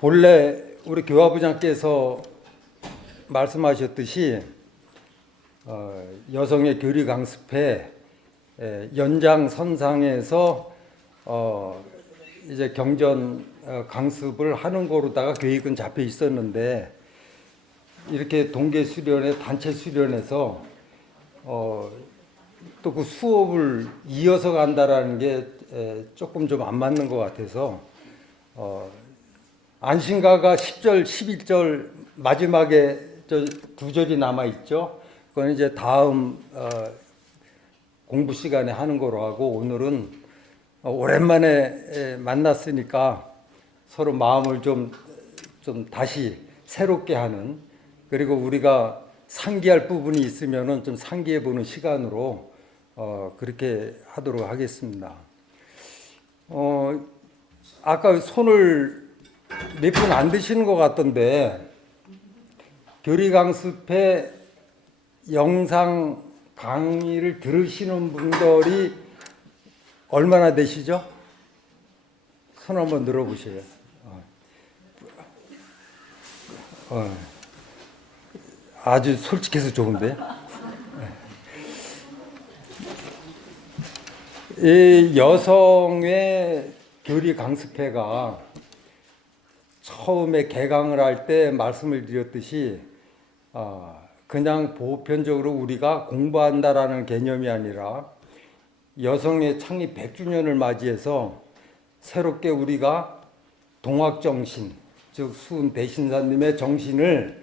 본래 우리 교화부장께서 말씀하셨듯이 여성의 교리 강습회 연장선상에서 이제 경전 강습을 하는 거로다가 계획은 잡혀 있었는데, 이렇게 동계 수련회, 단체 수련회에서 또 그 수업을 이어서 간다라는 게 조금 좀 안 맞는 것 같아서 안신가가 10절, 11절 마지막에 저 두 절이 남아 있죠. 그건 이제 다음 공부 시간에 하는 거로 하고, 오늘은 오랜만에 만났으니까 서로 마음을 좀 다시 새롭게 하는, 그리고 우리가 상기할 부분이 있으면은 좀 상기해 보는 시간으로 그렇게 하도록 하겠습니다. 아까 손을 몇 분 안 드시는 것 같던데, 교리강습회 영상 강의를 들으시는 분들이 얼마나 되시죠? 손 한번 들어보세요. 아주 솔직해서 좋은데. 이 여성의 교리 강습회가 처음에 개강을 할 때 말씀을 드렸듯이 그냥 보편적으로 우리가 공부한다라는 개념이 아니라 여성의 창립 100주년을 맞이해서 새롭게 우리가 동학정신, 즉 수은 대신사님의 정신을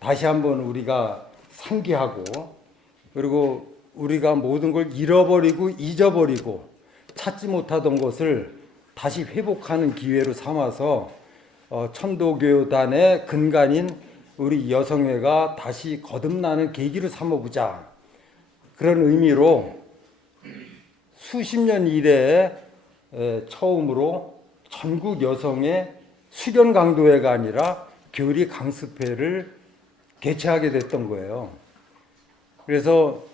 다시 한번 우리가 상기하고, 그리고 우리가 모든 걸 잃어버리고 잊어버리고 찾지 못하던 것을 다시 회복하는 기회로 삼아서 천도교단의 근간인 우리 여성회가 다시 거듭나는 계기를 삼아보자, 그런 의미로 수십 년 이래에 처음으로 전국 여성의 수련 강도회가 아니라 교리 강습회를 개최하게 됐던 거예요. 그래서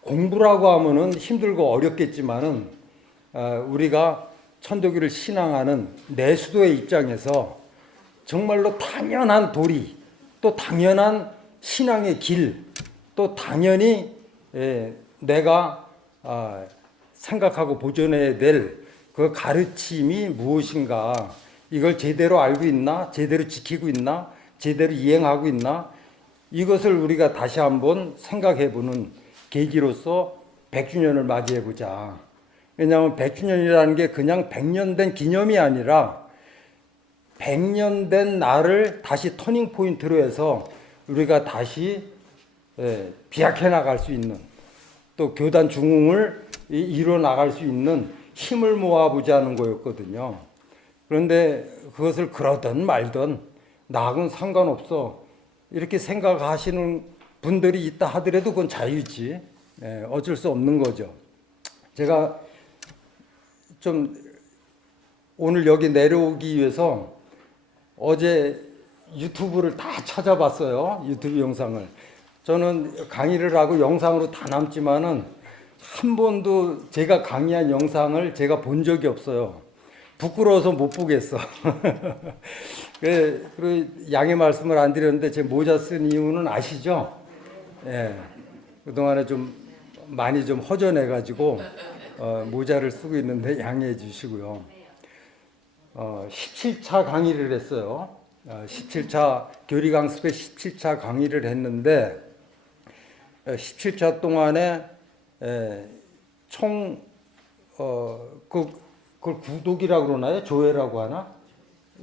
공부라고 하면은 힘들고 어렵겠지만은 우리가 천도교를 신앙하는 내수도의 입장에서 정말로 당연한 도리, 또 당연한 신앙의 길, 또 당연히 내가 생각하고 보존해야 될 그 가르침이 무엇인가, 이걸 제대로 알고 있나, 제대로 지키고 있나, 제대로 이행하고 있나, 이것을 우리가 다시 한번 생각해보는 계기로서 100주년을 맞이해보자. 왜냐하면 100주년이라는 게 그냥 100년 된 기념이 아니라 100년 된 날을 다시 터닝 포인트로 해서 우리가 다시 비약해 나갈 수 있는, 또 교단 중흥을 이뤄 나갈 수 있는 힘을 모아보자는 거였거든요. 그런데 그것을 그러든 말든 나하고는 상관없어, 이렇게 생각하시는 분들이 있다 하더라도 그건 자유지, 어쩔 수 없는 거죠. 제가 좀 오늘 여기 내려오기 위해서 어제 유튜브를 다 찾아봤어요. 유튜브 영상을. 저는 강의를 하고 영상으로 다 남지만은 한 번도 제가 강의한 영상을 제가 본 적이 없어요. 부끄러워서 못 보겠어. 그리고 양해 말씀을 안 드렸는데 제 모자 쓴 이유는 아시죠? 예. 그동안에 좀 많이 좀 허전해가지고 모자를 쓰고 있는데 양해해 주시고요. 17차 강의를 했어요. 17차 교리 강습회 17차 강의를 했는데 17차 동안에 총 그걸 구독이라고 그러나요? 조회라고 하나?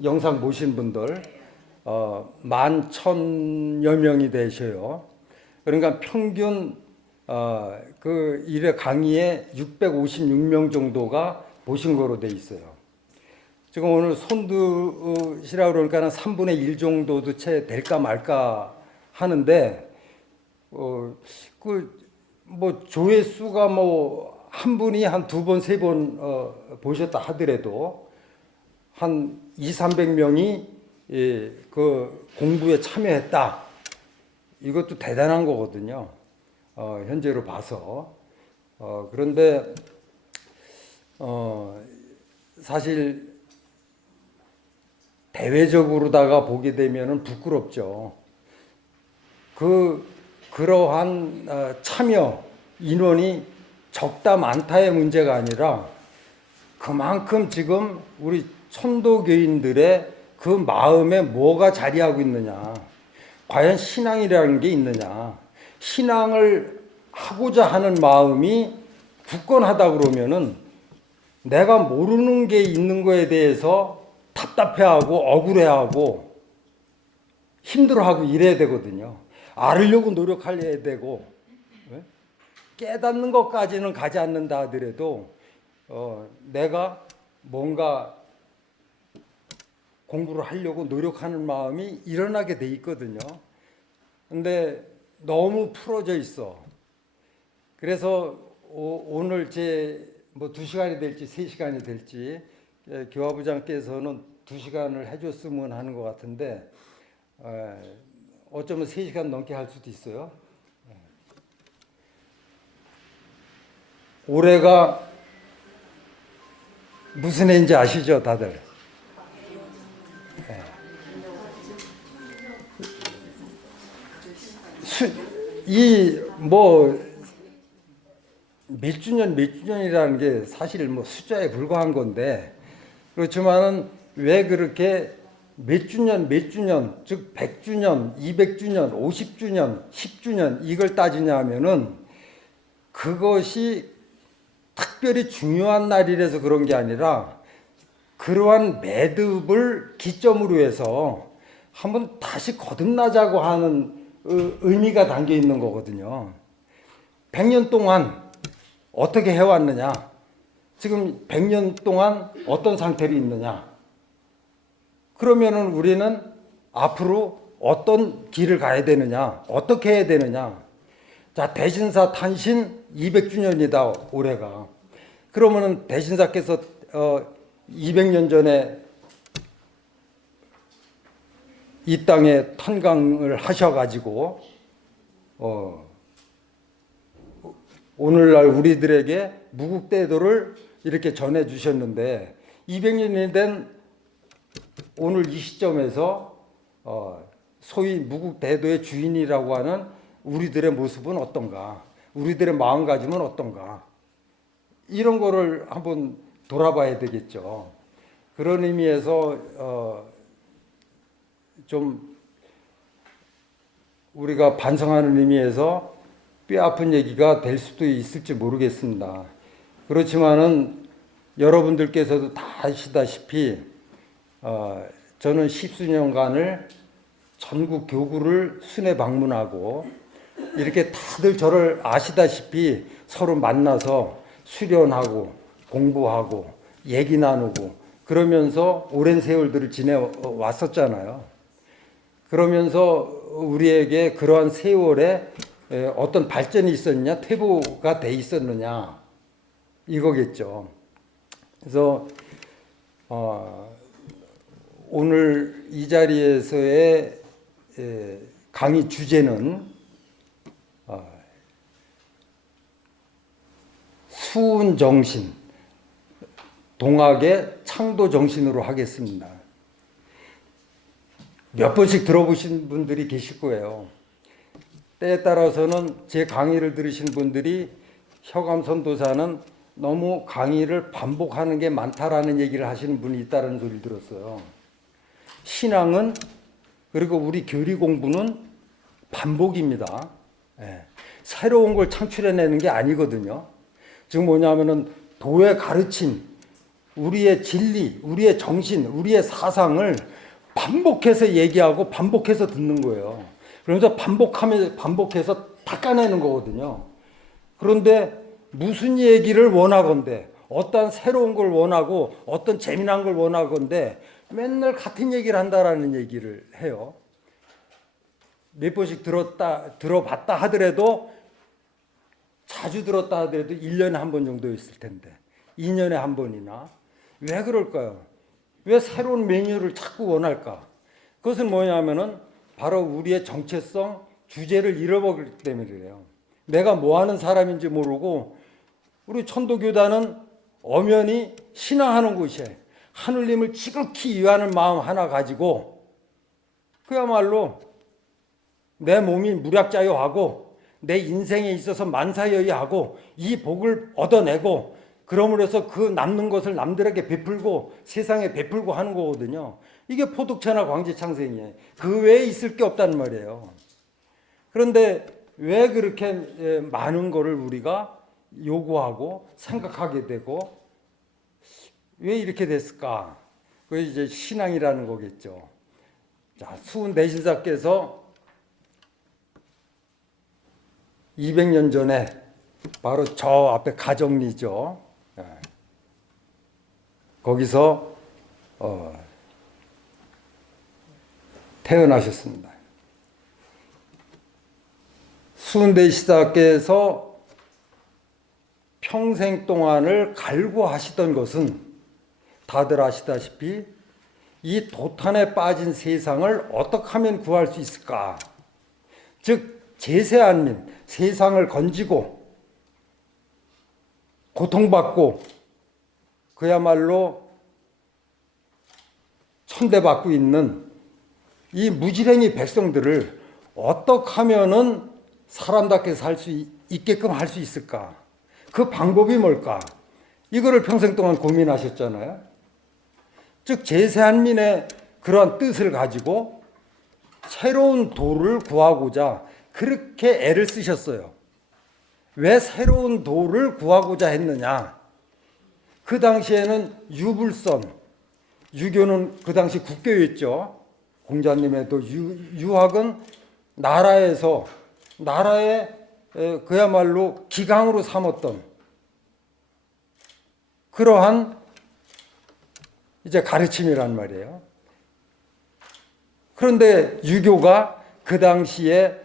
영상 보신 분들 11,000여 명이 되셔요. 그러니까 평균 그 일회 강의에 656명 정도가 보신 거로 돼 있어요. 지금 오늘 손 드시라고 그러니까 3분의 1 정도도 채 될까 말까 하는데, 조회수가 한 분이 한 두 번, 세 번 보셨다 하더라도 한 200~300명이 그 공부에 참여했다. 이것도 대단한 거거든요. 현재로 봐서. 그런데 사실 대외적으로다가 보게 되면은 부끄럽죠. 그러한 참여 인원이 적다 많다의 문제가 아니라 그만큼 지금 우리 천도교인들의 그 마음에 뭐가 자리하고 있느냐, 과연 신앙이라는 게 있느냐, 신앙을 하고자 하는 마음이 굳건하다 그러면은 내가 모르는 게 있는 거에 대해서 답답해하고 억울해하고 힘들어하고 이래야 되거든요. 알으려고 노력해야 되고, 깨닫는 것까지는 가지 않는다 하더라도 내가 뭔가 공부를 하려고 노력하는 마음이 일어나게 돼 있거든요. 근데 너무 풀어져 있어. 그래서 오늘 제 뭐 2시간이 될지 3시간이 될지 교화부장께서는 2시간을 해줬으면 하는 것 같은데 어쩌면 3시간 넘게 할 수도 있어요. 올해가 무슨 해인지 아시죠, 다들? 몇 주년이라는 게 사실 뭐 숫자에 불과한 건데, 그렇지만은 왜 그렇게 몇 주년, 즉 100주년, 200주년, 50주년, 10주년 이걸 따지냐 하면은 그것이 특별히 중요한 날이라서 그런 게 아니라 그러한 매듭을 기점으로 해서 한번 다시 거듭나자고 하는 의미가 담겨 있는 거거든요. 100년 동안 어떻게 해왔느냐? 지금 100년 동안 어떤 상태로 있느냐? 그러면은 우리는 앞으로 어떤 길을 가야 되느냐? 어떻게 해야 되느냐? 자, 대신사 탄신 200주년이다, 올해가. 그러면은 대신사께서 200년 전에 이 땅에 탄광을 하셔가지고 오늘날 우리들에게 무국대도를 이렇게 전해 주셨는데 200년이 된 오늘 이 시점에서 소위 무국대도의 주인이라고 하는 우리들의 모습은 어떤가? 우리들의 마음가짐은 어떤가? 이런 거를 한번 돌아봐야 되겠죠. 그런 의미에서 좀 우리가 반성하는 의미에서 뼈아픈 얘기가 될 수도 있을지 모르겠습니다. 그렇지만은 여러분들께서도 다 아시다시피 저는 10수년간을 전국 교구를 순회 방문하고 이렇게 다들 저를 아시다시피 서로 만나서 수련하고 공부하고 얘기 나누고 그러면서 오랜 세월들을 지내왔었잖아요. 그러면서 우리에게 그러한 세월에 어떤 발전이 있었느냐, 퇴보가 돼 있었느냐 이거겠죠. 그래서 오늘 이 자리에서의 강의 주제는 수운 정신, 동학의 창도 정신으로 하겠습니다. 몇 번씩 들어보신 분들이 계실 거예요. 때에 따라서는 제 강의를 들으신 분들이 혁암 선도사는 너무 강의를 반복하는 게 많다라는 얘기를 하시는 분이 있다는 소리를 들었어요. 신앙은 그리고 우리 교리 공부는 반복입니다. 새로운 걸 창출해내는 게 아니거든요. 즉 뭐냐면은 도의 가르침, 우리의 진리, 우리의 정신, 우리의 사상을 반복해서 얘기하고 반복해서 듣는 거예요. 그러면서 반복해서 닦아내는 거거든요. 그런데 무슨 얘기를 원하건대, 어떤 새로운 걸 원하고 어떤 재미난 걸 원하건대 맨날 같은 얘기를 한다라는 얘기를 해요. 몇 번씩 들어봤다 하더라도 자주 들었다 하더라도 1년에 한 번 정도 있을 텐데 2년에 한 번이나 왜 그럴까요? 왜 새로운 메뉴를 자꾸 원할까? 그것은 뭐냐면은 바로 우리의 정체성, 주제를 잃어버리기 때문이래요. 내가 뭐 하는 사람인지 모르고 우리 천도교단은 엄연히 신앙하는 곳이에요. 하느님을 지극히 위하는 마음 하나 가지고 그야말로 내 몸이 무략자요하고 내 인생에 있어서 만사여의하고 이 복을 얻어내고 그러므로 해서 그 남는 것을 남들에게 베풀고 세상에 베풀고 하는 거거든요. 이게 포독체나 광지창생이에요. 그 외에 있을 게 없다는 말이에요. 그런데 왜 그렇게 많은 거를 우리가 요구하고 생각하게 되고 왜 이렇게 됐을까? 그게 이제 신앙이라는 거겠죠. 자, 수은 대신사께서 200년 전에 바로 저 앞에 가정리죠. 거기서 태어나셨습니다. 수은대시사께서 평생 동안을 갈구하시던 것은 다들 아시다시피 이 도탄에 빠진 세상을 어떻게 하면 구할 수 있을까? 즉 제세한민, 세상을 건지고 고통받고 그야말로 천대받고 있는 이 무지랭이 백성들을 어떻게 하면은 사람답게 살 수 있게끔 할 수 있을까? 그 방법이 뭘까? 이거를 평생 동안 고민하셨잖아요. 즉 제세한민의 그러한 뜻을 가지고 새로운 도를 구하고자 그렇게 애를 쓰셨어요. 왜 새로운 도를 구하고자 했느냐? 그 당시에는 유불선, 유교는 그 당시 국교였죠. 공자님의도 유학은 나라의 그야말로 기강으로 삼았던 그러한 이제 가르침이란 말이에요. 그런데 유교가 그 당시에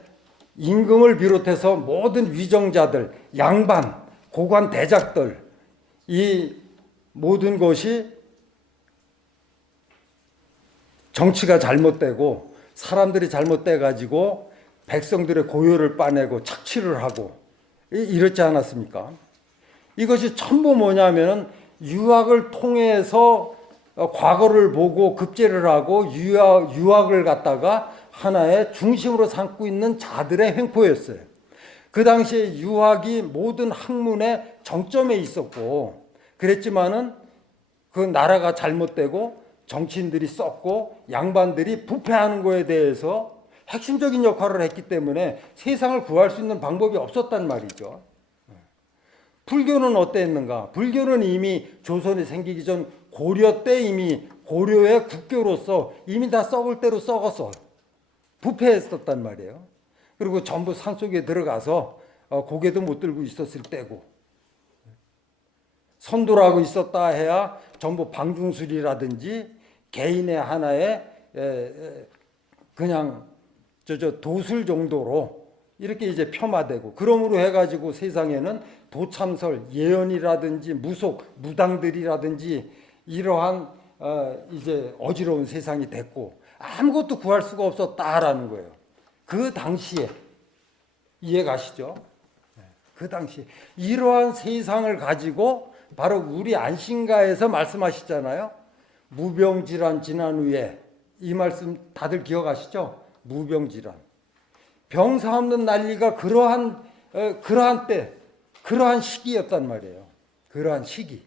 임금을 비롯해서 모든 위정자들, 양반, 고관 대작들 이 모든 것이 정치가 잘못되고 사람들이 잘못돼 가지고 백성들의 고요를 빠내고 착취를 하고 이렇지 않았습니까? 이것이 전부 뭐냐면은 유학을 통해서 과거를 보고 급제를 하고 유학을 갖다가 하나의 중심으로 삼고 있는 자들의 횡포였어요. 그 당시에 유학이 모든 학문의 정점에 있었고 그랬지만은 그 나라가 잘못되고 정치인들이 썩고 양반들이 부패하는 거에 대해서 핵심적인 역할을 했기 때문에 세상을 구할 수 있는 방법이 없었단 말이죠. 불교는 어땠는가? 불교는 이미 조선이 생기기 전 고려 때 이미 고려의 국교로서 이미 다 썩을 대로 썩었어. 부패했었단 말이에요. 그리고 전부 산속에 들어가서 고개도 못 들고 있었을 때고 선도라고 있었다 해야 전부 방중술이라든지 개인의 하나의 그냥 도술 정도로 이렇게 이제 폄하되고 그러므로 해가지고 세상에는 도참설, 예언이라든지 무속, 무당들이라든지 이러한 이제 어지러운 세상이 됐고 아무것도 구할 수가 없었다라는 거예요. 그 당시에 이해 가시죠? 그 당시 이러한 세상을 가지고 바로 우리 안신가에서 말씀하시잖아요. 무병질환 지난 후에 이 말씀 다들 기억하시죠? 무병질환. 병사 없는 난리가 그러한 때, 그러한 시기였단 말이에요. 그러한 시기.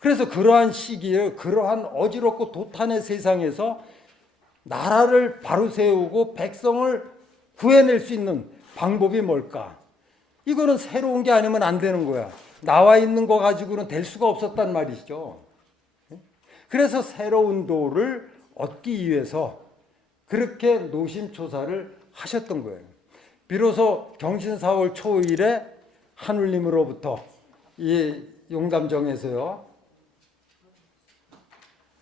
그래서 그러한 시기에 그러한 어지럽고 도탄의 세상에서 나라를 바로 세우고 백성을 구해낼 수 있는 방법이 뭘까? 이거는 새로운 게 아니면 안 되는 거야. 나와 있는 거 가지고는 될 수가 없었단 말이죠. 그래서 새로운 도를 얻기 위해서 그렇게 노심초사를 하셨던 거예요. 비로소 경신 4월 초일에 하늘님으로부터 이 용담정에서요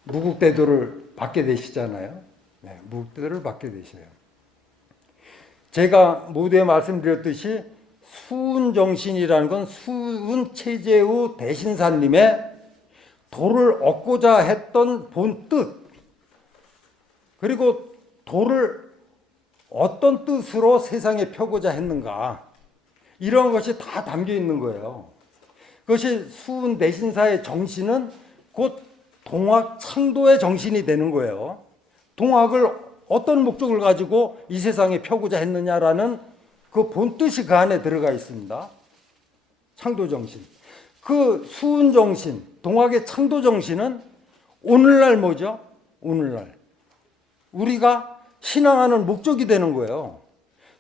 무국대도를 받게 되시잖아요. 네, 무국대도를 받게 되셔요. 제가 모두에 말씀드렸듯이 수운정신이라는 건 수운체제의 대신사님의 도를 얻고자 했던 본 뜻, 그리고 도를 어떤 뜻으로 세상에 펴고자 했는가, 이런 것이 다 담겨 있는 거예요. 그것이 수운 대신사의 정신은 곧 동학 창도의 정신이 되는 거예요. 동학을 어떤 목적을 가지고 이 세상에 펴고자 했느냐라는 그 본뜻이 그 안에 들어가 있습니다. 창도 정신. 그 수은 정신, 동학의 창도 정신은 오늘날 뭐죠? 오늘날 우리가 신앙하는 목적이 되는 거예요.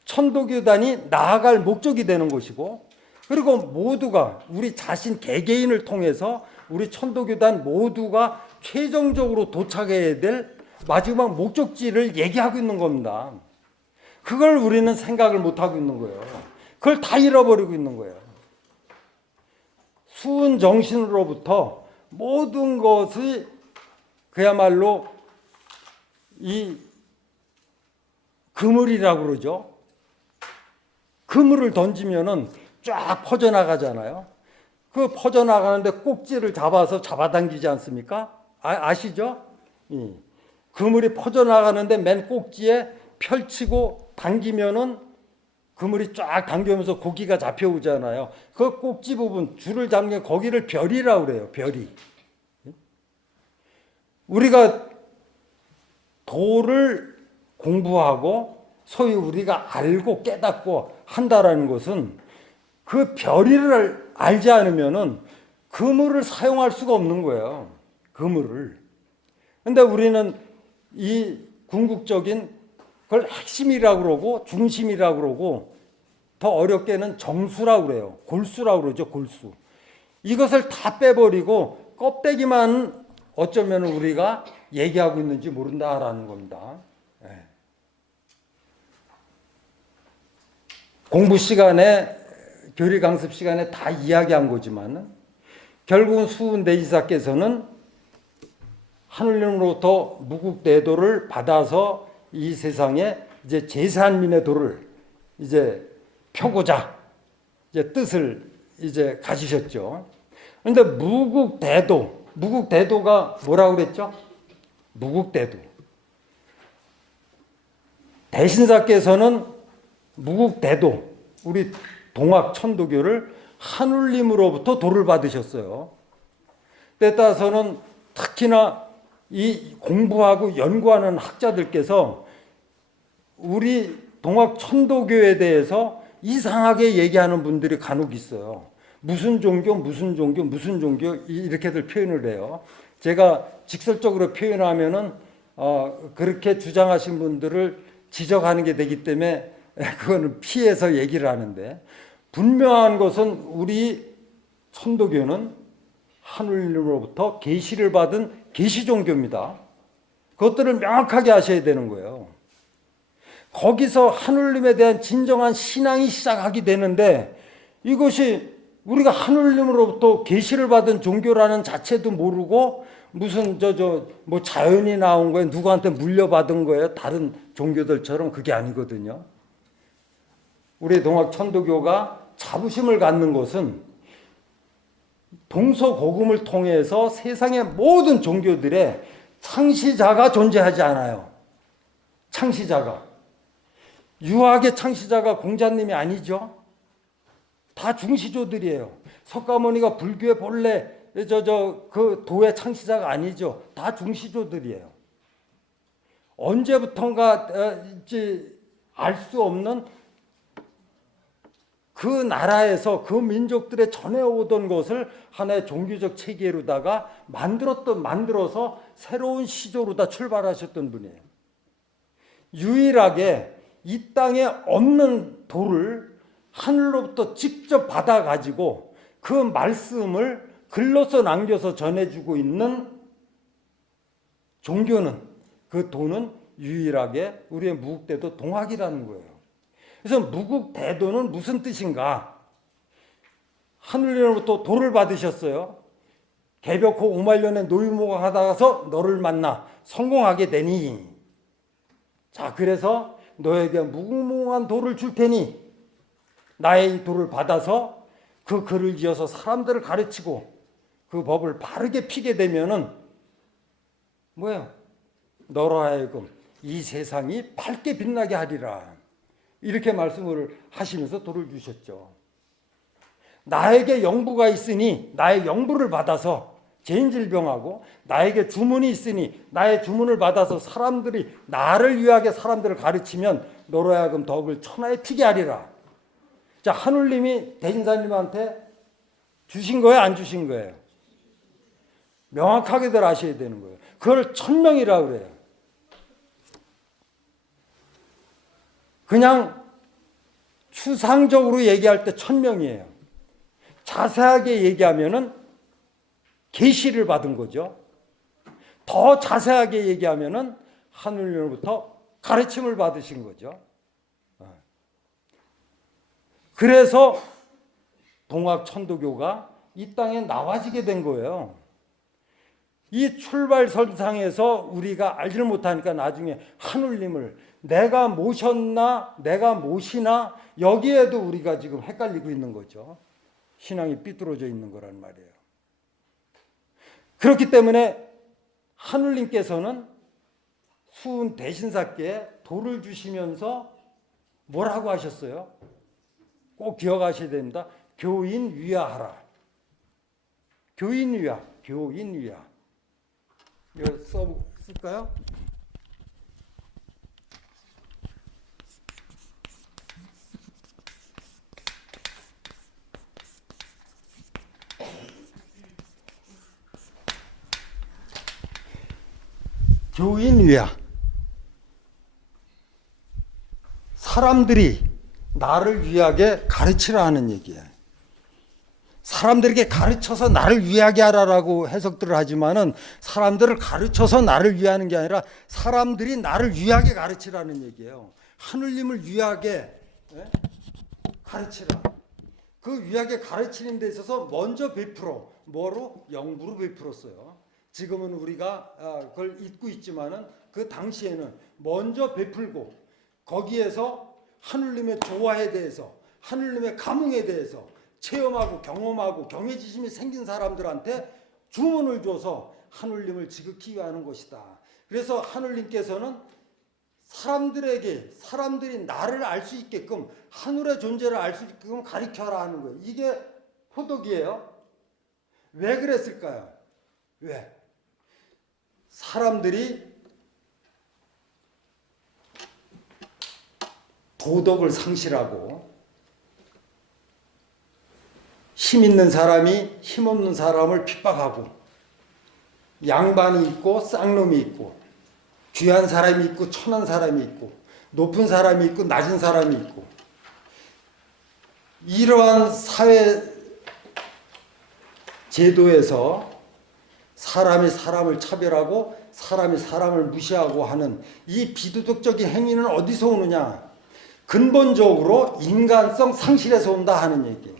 천도교단이 나아갈 목적이 되는 것이고, 그리고 모두가 우리 자신 개개인을 통해서 우리 천도교단 모두가 최종적으로 도착해야 될 마지막 목적지를 얘기하고 있는 겁니다. 그걸 우리는 생각을 못하고 있는 거예요. 그걸 다 잃어버리고 있는 거예요. 수은 정신으로부터 모든 것이 그야말로 이 그물이라고 그러죠. 그물을 던지면은 쫙 퍼져나가잖아요. 그 퍼져나가는데 꼭지를 잡아서 잡아당기지 않습니까? 아시죠? 그물이 퍼져나가는데 맨 꼭지에 펼치고 당기면은 그물이 쫙 당기면서 고기가 잡혀오잖아요. 그 꼭지 부분, 줄을 잡는 거기를 별이라고 그래요. 별이. 우리가 도를 공부하고 소위 우리가 알고 깨닫고 한다라는 것은 그 별이를 알지 않으면은 그물을 사용할 수가 없는 거예요. 그물을. 근데 우리는 이 궁극적인 그걸 핵심이라고 그러고 중심이라고 그러고 더 어렵게는 정수라고 그래요. 골수라고 그러죠. 골수. 이것을 다 빼버리고 껍데기만 어쩌면 우리가 얘기하고 있는지 모른다라는 겁니다. 공부 시간에 교리 강습 시간에 다 이야기한 거지만 결국은 수은 대지사께서는 하늘님으로부터 무국대도를 받아서 이 세상에 이제 제산민의 도를 이제 펴고자 이제 뜻을 이제 가지셨죠. 그런데 무국대도가 뭐라고 그랬죠? 무국대도. 대신사께서는 무국대도, 우리 동학 천도교를 하늘님으로부터 도를 받으셨어요. 때에 따라서는 특히나 이 공부하고 연구하는 학자들께서 우리 동학 천도교에 대해서 이상하게 얘기하는 분들이 간혹 있어요. 무슨 종교 이렇게들 표현을 해요. 제가 직설적으로 표현하면은 그렇게 주장하신 분들을 지적하는 게 되기 때문에 그거는 피해서 얘기를 하는데, 분명한 것은 우리 천도교는 하늘로부터 계시를 받은 계시 종교입니다. 그것들을 명확하게 하셔야 되는 거예요. 거기서 하늘님에 대한 진정한 신앙이 시작하게 되는데, 이것이 우리가 하늘님으로부터 계시를 받은 종교라는 자체도 모르고 무슨 뭐 자연이 나온 거예요, 누구한테 물려받은 거예요, 다른 종교들처럼. 그게 아니거든요. 우리 동학 천도교가 자부심을 갖는 것은 동서고금을 통해서 세상의 모든 종교들의 창시자가 존재하지 않아요. 창시자가. 유학의 창시자가 공자님이 아니죠. 다 중시조들이에요. 석가모니가 불교의 본래 그 도의 창시자가 아니죠. 다 중시조들이에요. 언제부턴가 알 수 없는 그 나라에서 그 민족들의 전해오던 것을 하나의 종교적 체계로다가 만들어서 새로운 시조로다 출발하셨던 분이에요. 유일하게 이 땅에 없는 도를 하늘로부터 직접 받아가지고 그 말씀을 글로써 남겨서 전해주고 있는 종교는, 그 도는 유일하게 우리의 무국대도 동학이라는 거예요. 그래서 무국대도는 무슨 뜻인가? 하늘로부터 도를 받으셨어요. 개벽호 5만년의 노유모가 하다가서 너를 만나 성공하게 되니, 자, 그래서 너에게 무궁무한 도를 줄 테니 나의 이 도를 받아서 그 글을 이어서 사람들을 가르치고 그 법을 바르게 피게 되면은 뭐예요? 너로 하여금 이 세상이 밝게 빛나게 하리라. 이렇게 말씀을 하시면서 도를 주셨죠. 나에게 영부가 있으니 나의 영부를 받아서 죄인 질병하고 나에게 주문이 있으니 나의 주문을 받아서 사람들이 나를 위하게 사람들을 가르치면 너로 하여금 덕을 천하에 피게 하리라. 자, 하늘님이 대신사님한테 주신 거예요, 안 주신 거예요? 명확하게들 아셔야 되는 거예요. 그걸 천명이라고 그래요. 그냥 추상적으로 얘기할 때 천명이에요. 자세하게 얘기하면은 계시를 받은 거죠. 더 자세하게 얘기하면은 하늘로부터 가르침을 받으신 거죠. 그래서 동학 천도교가 이 땅에 나와지게 된 거예요. 이 출발선상에서 우리가 알지를 못하니까 나중에 하늘님을 내가 모셨나 내가 모시나 여기에도 우리가 지금 헷갈리고 있는 거죠. 신앙이 삐뚤어져 있는 거란 말이에요. 그렇기 때문에 하늘님께서는 수은 대신사께 돌을 주시면서 뭐라고 하셨어요? 꼭 기억하셔야 됩니다. 교인 위하하라. 교인 위하, 교인 위하. 이거 쓸까요? 교인 위하. 사람들이 나를 위하게 가르치라 하는 얘기예요. 사람들에게 가르쳐서 나를 위하게 하라라고 해석들을 하지만은 사람들을 가르쳐서 나를 위하는 게 아니라 사람들이 나를 위하게 가르치라는 얘기예요. 하늘님을 위하게 가르치라. 그 위하게 가르치는 데 있어서 먼저 베풀어. 뭐로? 영구로 베풀었어요. 지금은 우리가 그걸 잊고 있지만은 그 당시에는 먼저 베풀고 거기에서 하늘님의 조화에 대해서 하늘님의 감흥에 대해서 체험하고 경험하고 경외지심이 생긴 사람들한테 주문을 줘서 하늘님을 지극히 위하는 것이다. 그래서 하늘님께서는 사람들이 나를 알 수 있게끔 하늘의 존재를 알 수 있게끔 가르쳐라 하는 거예요. 이게 호덕이에요. 왜 그랬을까요? 왜? 사람들이 도덕을 상실하고 힘 있는 사람이 힘 없는 사람을 핍박하고 양반이 있고 쌍놈이 있고 귀한 사람이 있고 천한 사람이 있고 높은 사람이 있고 낮은 사람이 있고 이러한 사회 제도에서 사람이 사람을 차별하고 사람이 사람을 무시하고 하는 이 비도덕적인 행위는 어디서 오느냐? 근본적으로 인간성 상실에서 온다 하는 얘기예요.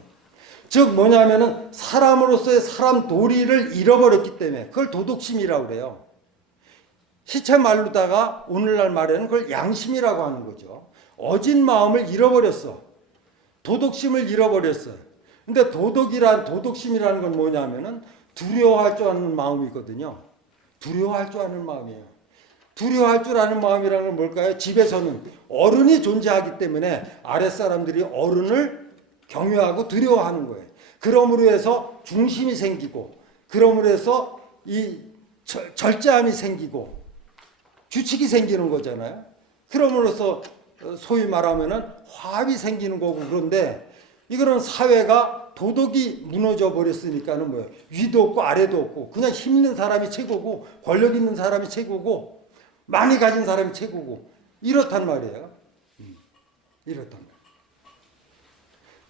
즉 뭐냐면은 사람으로서의 사람 도리를 잃어버렸기 때문에 그걸 도덕심이라고 그래요. 시체 말로다가 오늘날 말에는 그걸 양심이라고 하는 거죠. 어진 마음을 잃어버렸어. 도덕심을 잃어버렸어요. 근데 도덕심이라는 건 뭐냐면은 두려워할 줄 아는 마음이거든요. 두려워할 줄 아는 마음이에요. 두려워할 줄 아는 마음이라는 건 뭘까요? 집에서는 어른이 존재하기 때문에 아랫사람들이 어른을 경외하고 두려워하는 거예요. 그러므로 해서 중심이 생기고 그러므로 해서 이 절제함이 생기고 규칙이 생기는 거잖아요. 그럼으로써 소위 말하면은 화합이 생기는 거고 그런데 이거는 사회가 도덕이 무너져 버렸으니까는 뭐예요? 위도 없고 아래도 없고 그냥 힘 있는 사람이 최고고 권력 있는 사람이 최고고 많이 가진 사람이 최고고 이렇단 말이에요. 이렇단 말이에요.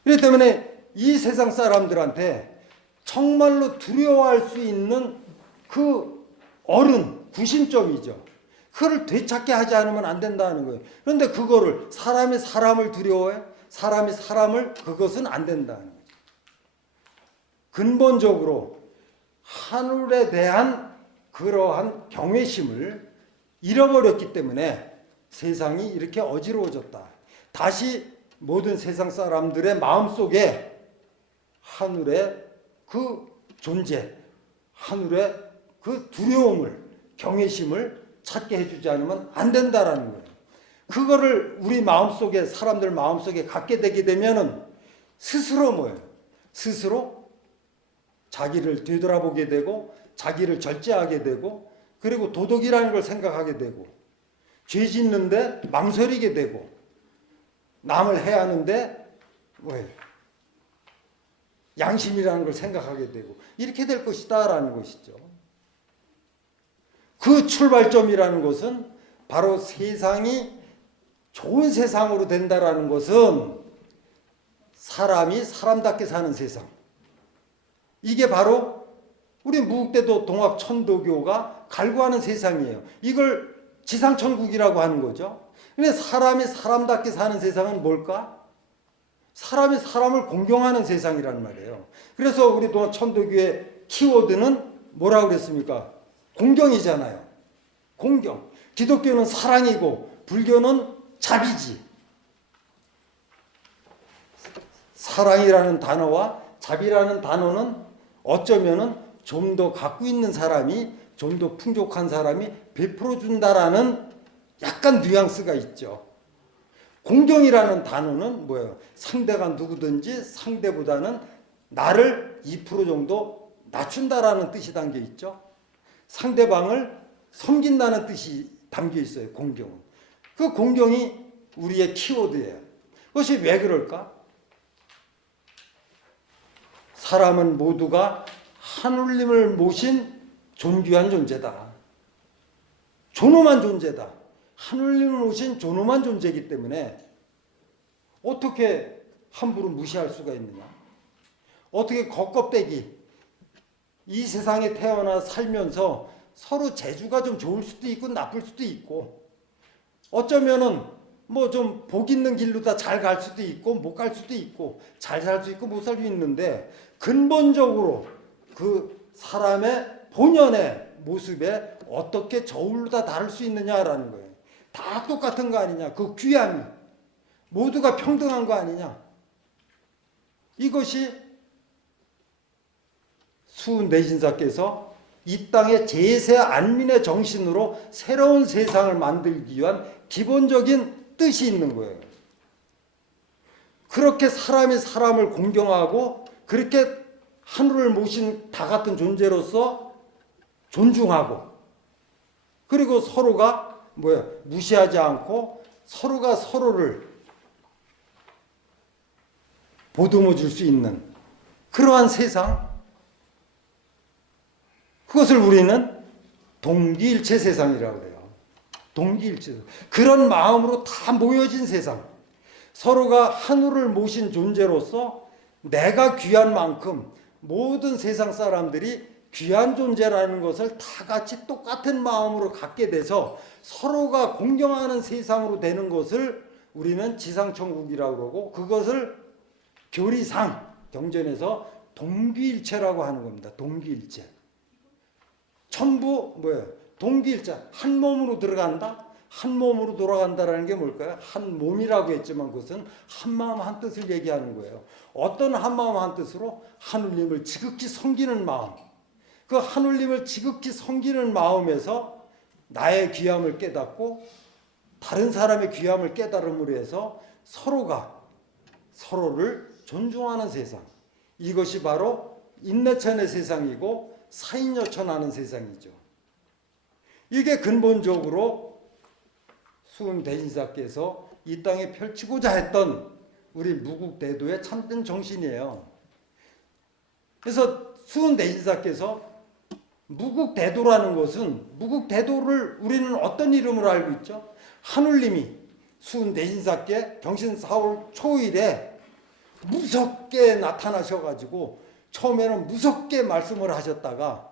그렇기 때문에 이 세상 사람들한테 정말로 두려워할 수 있는 그 어른, 구심점이죠. 그걸 되찾게 하지 않으면 안 된다는 거예요. 그런데 그거를 사람이 사람을 두려워해? 사람이 사람을 그것은 안 된다는 거죠. 근본적으로 하늘에 대한 그러한 경외심을 잃어버렸기 때문에 세상이 이렇게 어지러워졌다. 다시 모든 세상 사람들의 마음속에 하늘의 그 존재, 하늘의 그 두려움을, 경외심을 찾게 해주지 않으면 안 된다라는 거예요. 그거를 우리 마음속에, 사람들 마음속에 갖게 되게 되면은 스스로 뭐예요? 스스로 자기를 되돌아보게 되고 자기를 절제하게 되고, 그리고 도덕이라는 걸 생각하게 되고, 죄 짓는데 망설이게 되고, 남을 해야 하는데 양심이라는 걸 생각하게 되고, 이렇게 될 것이다라는 것이죠. 그 출발점이라는 것은 바로 세상이 좋은 세상으로 된다라는 것은 사람이 사람답게 사는 세상. 이게 바로 우리 무국대도 동학천도교가 갈구하는 세상이에요. 이걸 지상천국이라고 하는 거죠. 근데 사람이 사람답게 사는 세상은 뭘까? 사람이 사람을 공경하는 세상이란 말이에요. 그래서 우리 동학천도교의 키워드는 뭐라고 그랬습니까? 공경이잖아요. 공경. 기독교는 사랑이고 불교는 자비지. 사랑이라는 단어와 자비라는 단어는 어쩌면은 좀 더 갖고 있는 사람이, 좀 더 풍족한 사람이 베풀어 준다라는 약간 뉘앙스가 있죠. 공경이라는 단어는 뭐예요? 상대가 누구든지 상대보다는 나를 2% 정도 낮춘다라는 뜻이 담겨 있죠. 상대방을 섬긴다는 뜻이 담겨 있어요. 공경은. 그 공경이 우리의 키워드예요. 그것이 왜 그럴까? 사람은 모두가 하느님을 모신 존귀한 존재다. 존엄한 존재다. 하느님을 모신 존엄한 존재이기 때문에 어떻게 함부로 무시할 수가 있느냐? 어떻게 겉껍데기, 이 세상에 태어나 살면서 서로 재주가 좀 좋을 수도 있고 나쁠 수도 있고, 어쩌면은 뭐 좀 복 있는 길로 다 잘 갈 수도 있고 못 갈 수도 있고, 잘 살 수 있고 못 살 수 있는데, 근본적으로 그 사람의 본연의 모습에 어떻게 저울로 다 다를 수 있느냐라는 거예요. 다 똑같은 거 아니냐? 그 귀함이 모두가 평등한 거 아니냐? 이것이 수내신사께서 이 땅의 제세 안민의 정신으로 새로운 세상을 만들기 위한 기본적인 뜻이 있는 거예요. 그렇게 사람이 사람을 공경하고, 그렇게 하늘을 모신 다 같은 존재로서 존중하고, 그리고 서로가 무시하지 않고 서로가 서로를 보듬어 줄 수 있는 그러한 세상, 그것을 우리는 동기일체 세상이라고 그래요. 동기일체. 그런 마음으로 다 모여진 세상. 서로가 하늘을 모신 존재로서 내가 귀한 만큼 모든 세상 사람들이 귀한 존재라는 것을 다 같이 똑같은 마음으로 갖게 돼서 서로가 공경하는 세상으로 되는 것을 우리는 지상천국이라고 그러고, 그것을 교리상 경전에서 동기일체라고 하는 겁니다. 동기일체. 전부 동기일체. 한 몸으로 들어간다? 한 몸으로 돌아간다라는 게 뭘까요? 한 몸이라고 했지만 그것은 한 마음 한 뜻을 얘기하는 거예요. 어떤 한 마음 한 뜻으로? 하느님을 지극히 섬기는 마음. 그 하느님을 지극히 섬기는 마음에서 나의 귀함을 깨닫고 다른 사람의 귀함을 깨달음으로 해서 서로가 서로를 존중하는 세상. 이것이 바로 인내천의 세상이고 사인여천하는 세상이죠. 이게 근본적으로 수음대신사께서 이 땅에 펼치고자 했던 우리 무국대도의 참된 정신이에요. 그래서 수음대신사께서 무국대도라는 것은, 무국대도를 우리는 어떤 이름으로 알고 있죠? 하느님이 수음대신사께 경신 4월 초일에 무섭게 나타나셔가지고 처음에는 무섭게 말씀을 하셨다가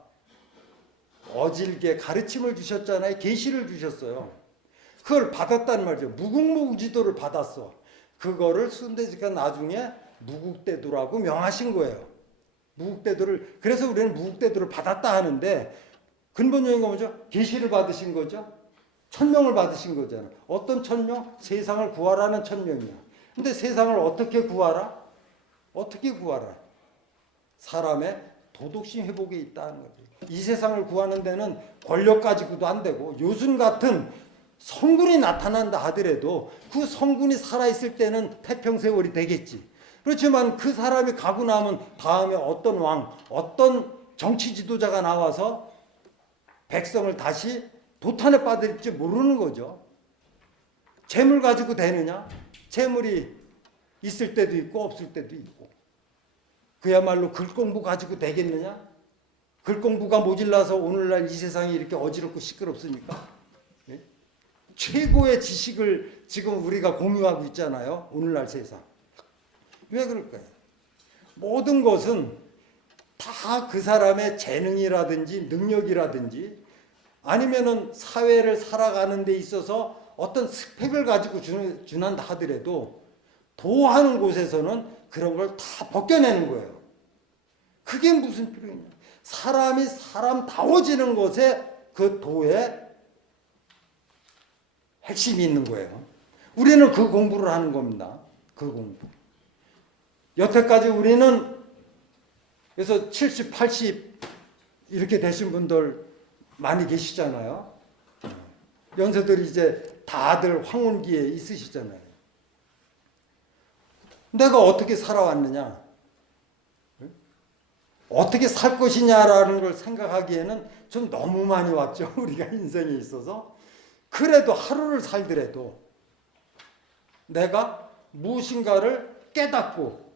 어질게 가르침을 주셨잖아요. 계시를 주셨어요. 그걸 받았단 말이죠. 무국무지도를 받았어. 그거를 수은대지가 나중에 무국대도라고 명하신 거예요. 무국대도를, 그래서 우리는 무국대도를 받았다 하는데, 근본적인 건 뭐죠? 계시를 받으신 거죠. 천명을 받으신 거잖아. 어떤 천명? 세상을 구하라는 천명이야. 근데 세상을 어떻게 구하라? 어떻게 구하라? 사람의 도덕심 회복에 있다는 거죠. 이 세상을 구하는 데는 권력 가지고도 안 되고, 요순 같은 성군이 나타난다 하더라도 그 성군이 살아있을 때는 태평세월이 되겠지. 그렇지만 그 사람이 가고 나면 다음에 어떤 왕, 어떤 정치 지도자가 나와서 백성을 다시 도탄에 빠뜨릴지 모르는 거죠. 재물 가지고 되느냐? 재물이 있을 때도 있고 없을 때도 있고. 그야말로 글 공부 가지고 되겠느냐? 글 공부가 모질라서 오늘날 이 세상이 이렇게 어지럽고 시끄럽습니까? 예? 최고의 지식을 지금 우리가 공유하고 있잖아요. 오늘날 세상. 왜 그럴까요? 모든 것은 다 그 사람의 재능이라든지 능력이라든지 아니면은 사회를 살아가는 데 있어서 어떤 스펙을 가지고 준한다 하더라도 도하는 곳에서는 그런 걸 다 벗겨내는 거예요. 그게 무슨 필요냐? 사람이 사람다워지는 것에 그 도에 핵심이 있는 거예요. 우리는 그 공부를 하는 겁니다. 그 공부. 여태까지 우리는 그래서 70, 80 이렇게 되신 분들 많이 계시잖아요. 연세들이 이제 다들 황혼기에 있으시잖아요. 내가 어떻게 살아왔느냐? 어떻게 살 것이냐라는 걸 생각하기에는 좀 너무 많이 왔죠. 우리가 인생에 있어서. 그래도 하루를 살더라도 내가 무엇인가를 깨닫고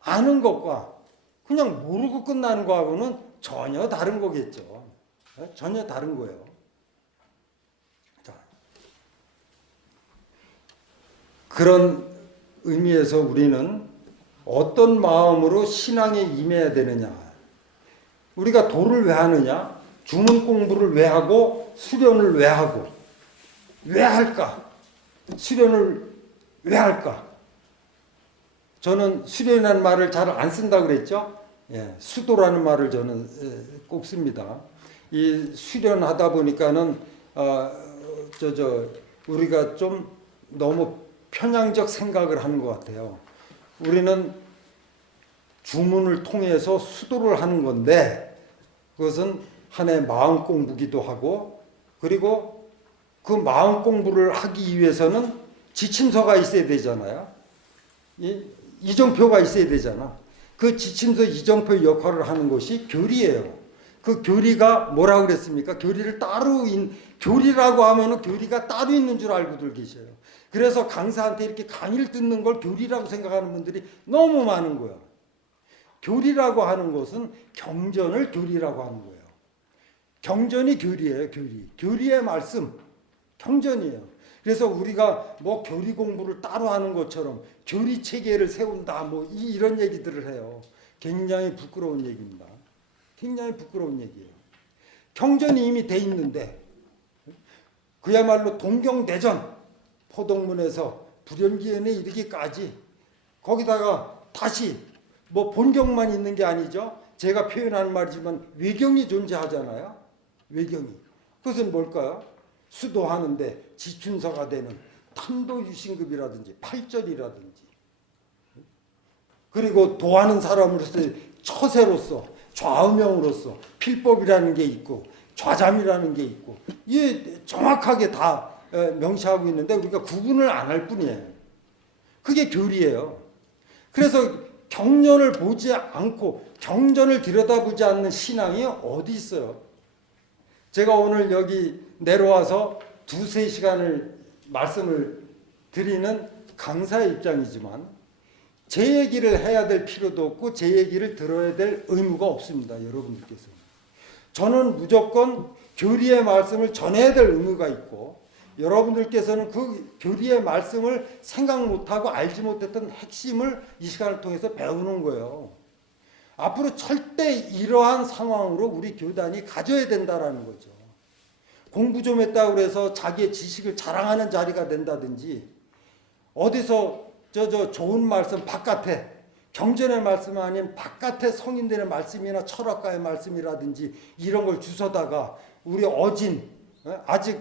아는 것과 그냥 모르고 끝나는 거하고는 전혀 다른 거겠죠. 전혀 다른 거예요. 자, 그런 의미에서 우리는 어떤 마음으로 신앙에 임해야 되느냐. 우리가 도를 왜 하느냐? 주문 공부를 왜 하고 수련을 왜 하고 왜 할까? 수련을 왜 할까? 저는 수련이라는 말을 잘 안 쓴다고 그랬죠? 예, 수도라는 말을 저는 꼭 씁니다. 이 수련하다 보니까는 우리가 좀 너무 편향적 생각을 하는 것 같아요. 우리는 주문을 통해서 수도를 하는 건데 그것은 하나의 마음 공부기도 하고 그리고 그 마음 공부를 하기 위해서는 지침서가 있어야 되잖아요. 이정표가 있어야 되잖아. 그 지침서 이정표 역할을 하는 것이 교리예요. 그 교리가 뭐라고 그랬습니까? 교리라고 하면은 교리가 따로 있는 줄 알고들 계셔요. 그래서 강사한테 이렇게 강의를 듣는 걸 교리라고 생각하는 분들이 너무 많은 거야. 교리라고 하는 것은 경전을 교리라고 하는 거예요. 경전이 교리예요, 교리. 교리의 말씀, 경전이에요. 그래서 우리가 뭐 교리 공부를 따로 하는 것처럼 교리 체계를 세운다, 뭐 이런 얘기들을 해요. 굉장히 부끄러운 얘기입니다. 굉장히 부끄러운 얘기예요. 경전이 이미 돼 있는데 그야말로 동경대전 포동문에서 불연기현에 이르기까지 거기다가 다시 뭐 본경만 있는 게 아니죠. 제가 표현하는 말이지만 외경이 존재하잖아요. 외경이. 그것은 뭘까요? 수도하는데 지춘서가 되는 탄도유신급이라든지 팔절이라든지 그리고 도하는 사람으로서 처세로서 좌우명으로서 필법이라는 게 있고 좌잠이라는 게 있고 이게 정확하게 다 명시하고 있는데 우리가 구분을 안 할 뿐이에요. 그게 교리예요. 그래서 경전을 보지 않고 경전을 들여다보지 않는 신앙이 어디 있어요? 제가 오늘 여기 내려와서 2-3시간을 말씀을 드리는 강사의 입장이지만 제 얘기를 해야 될 필요도 없고 제 얘기를 들어야 될 의무가 없습니다. 여러분들께서. 저는 무조건 교리의 말씀을 전해야 될 의무가 있고 여러분들께서는 그 교리의 말씀을 생각 못하고 알지 못했던 핵심을 이 시간을 통해서 배우는 거예요. 앞으로 절대 이러한 상황으로 우리 교단이 가져야 된다라는 거죠. 공부 좀 했다고 해서 자기의 지식을 자랑하는 자리가 된다든지 어디서 좋은 말씀 바깥에 경전의 말씀 아닌 바깥에 성인들의 말씀이나 철학가의 말씀이라든지 이런 걸 주워다가 우리 어진 아직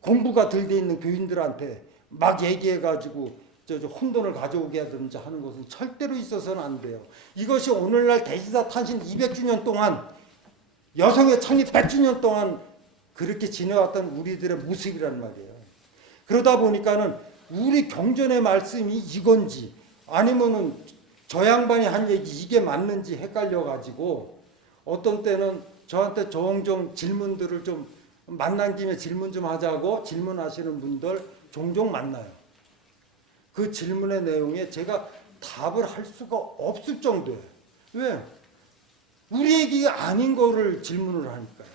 공부가 덜 돼 있는 교인들한테 막 얘기해가지고 혼돈을 가져오게 하든지 하는 것은 절대로 있어서는 안 돼요. 이것이 오늘날 대지사 탄신 200주년 동안 여성의 창립 100주년 동안 그렇게 지내왔던 우리들의 모습이란 말이에요. 그러다 보니까는 우리 경전의 말씀이 이건지 아니면은 저 양반이 한 얘기 이게 맞는지 헷갈려가지고 어떤 때는 저한테 종종 질문들을 좀 만난 김에 질문 좀 하자고 질문하시는 분들 종종 만나요. 그 질문의 내용에 제가 답을 할 수가 없을 정도예요. 왜? 우리 얘기가 아닌 거를 질문을 하니까요.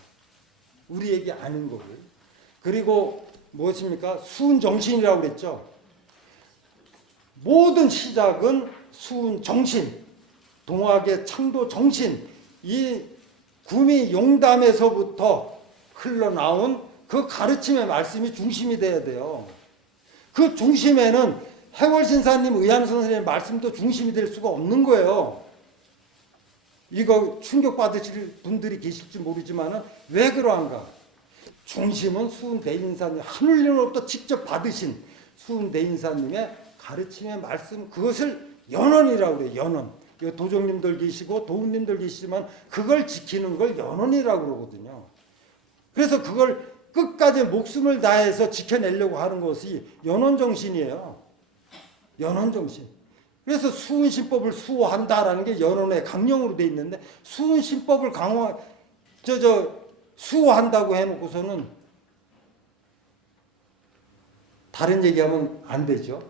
우리 얘기 아닌 거를. 그리고 무엇입니까? 수은정신이라고 그랬죠. 모든 시작은 수은정신, 동학의 창도 정신, 이 구미 용담에서부터 흘러나온 그 가르침의 말씀이 중심이 돼야 돼요. 그 중심에는 해월신사님, 의암 선생님의 말씀도 중심이 될 수가 없는 거예요. 이거 충격받으실 분들이 계실지 모르지만 왜 그러한가? 중심은 수은대인사님, 하늘님으로부터 직접 받으신 수은대인사님의 가르침의 말씀, 그것을 연원이라고 그래요. 연원. 도종님들 계시고 도훈님들 계시지만 그걸 지키는 걸 연원이라고 그러거든요. 그래서 그걸 끝까지 목숨을 다해서 지켜내려고 하는 것이 연원정신이에요. 연원정신. 그래서 수은신법을 수호한다라는 게 연원의 강령으로 돼 있는데, 수은신법을 수호한다고 해놓고서는 다른 얘기하면 안 되죠.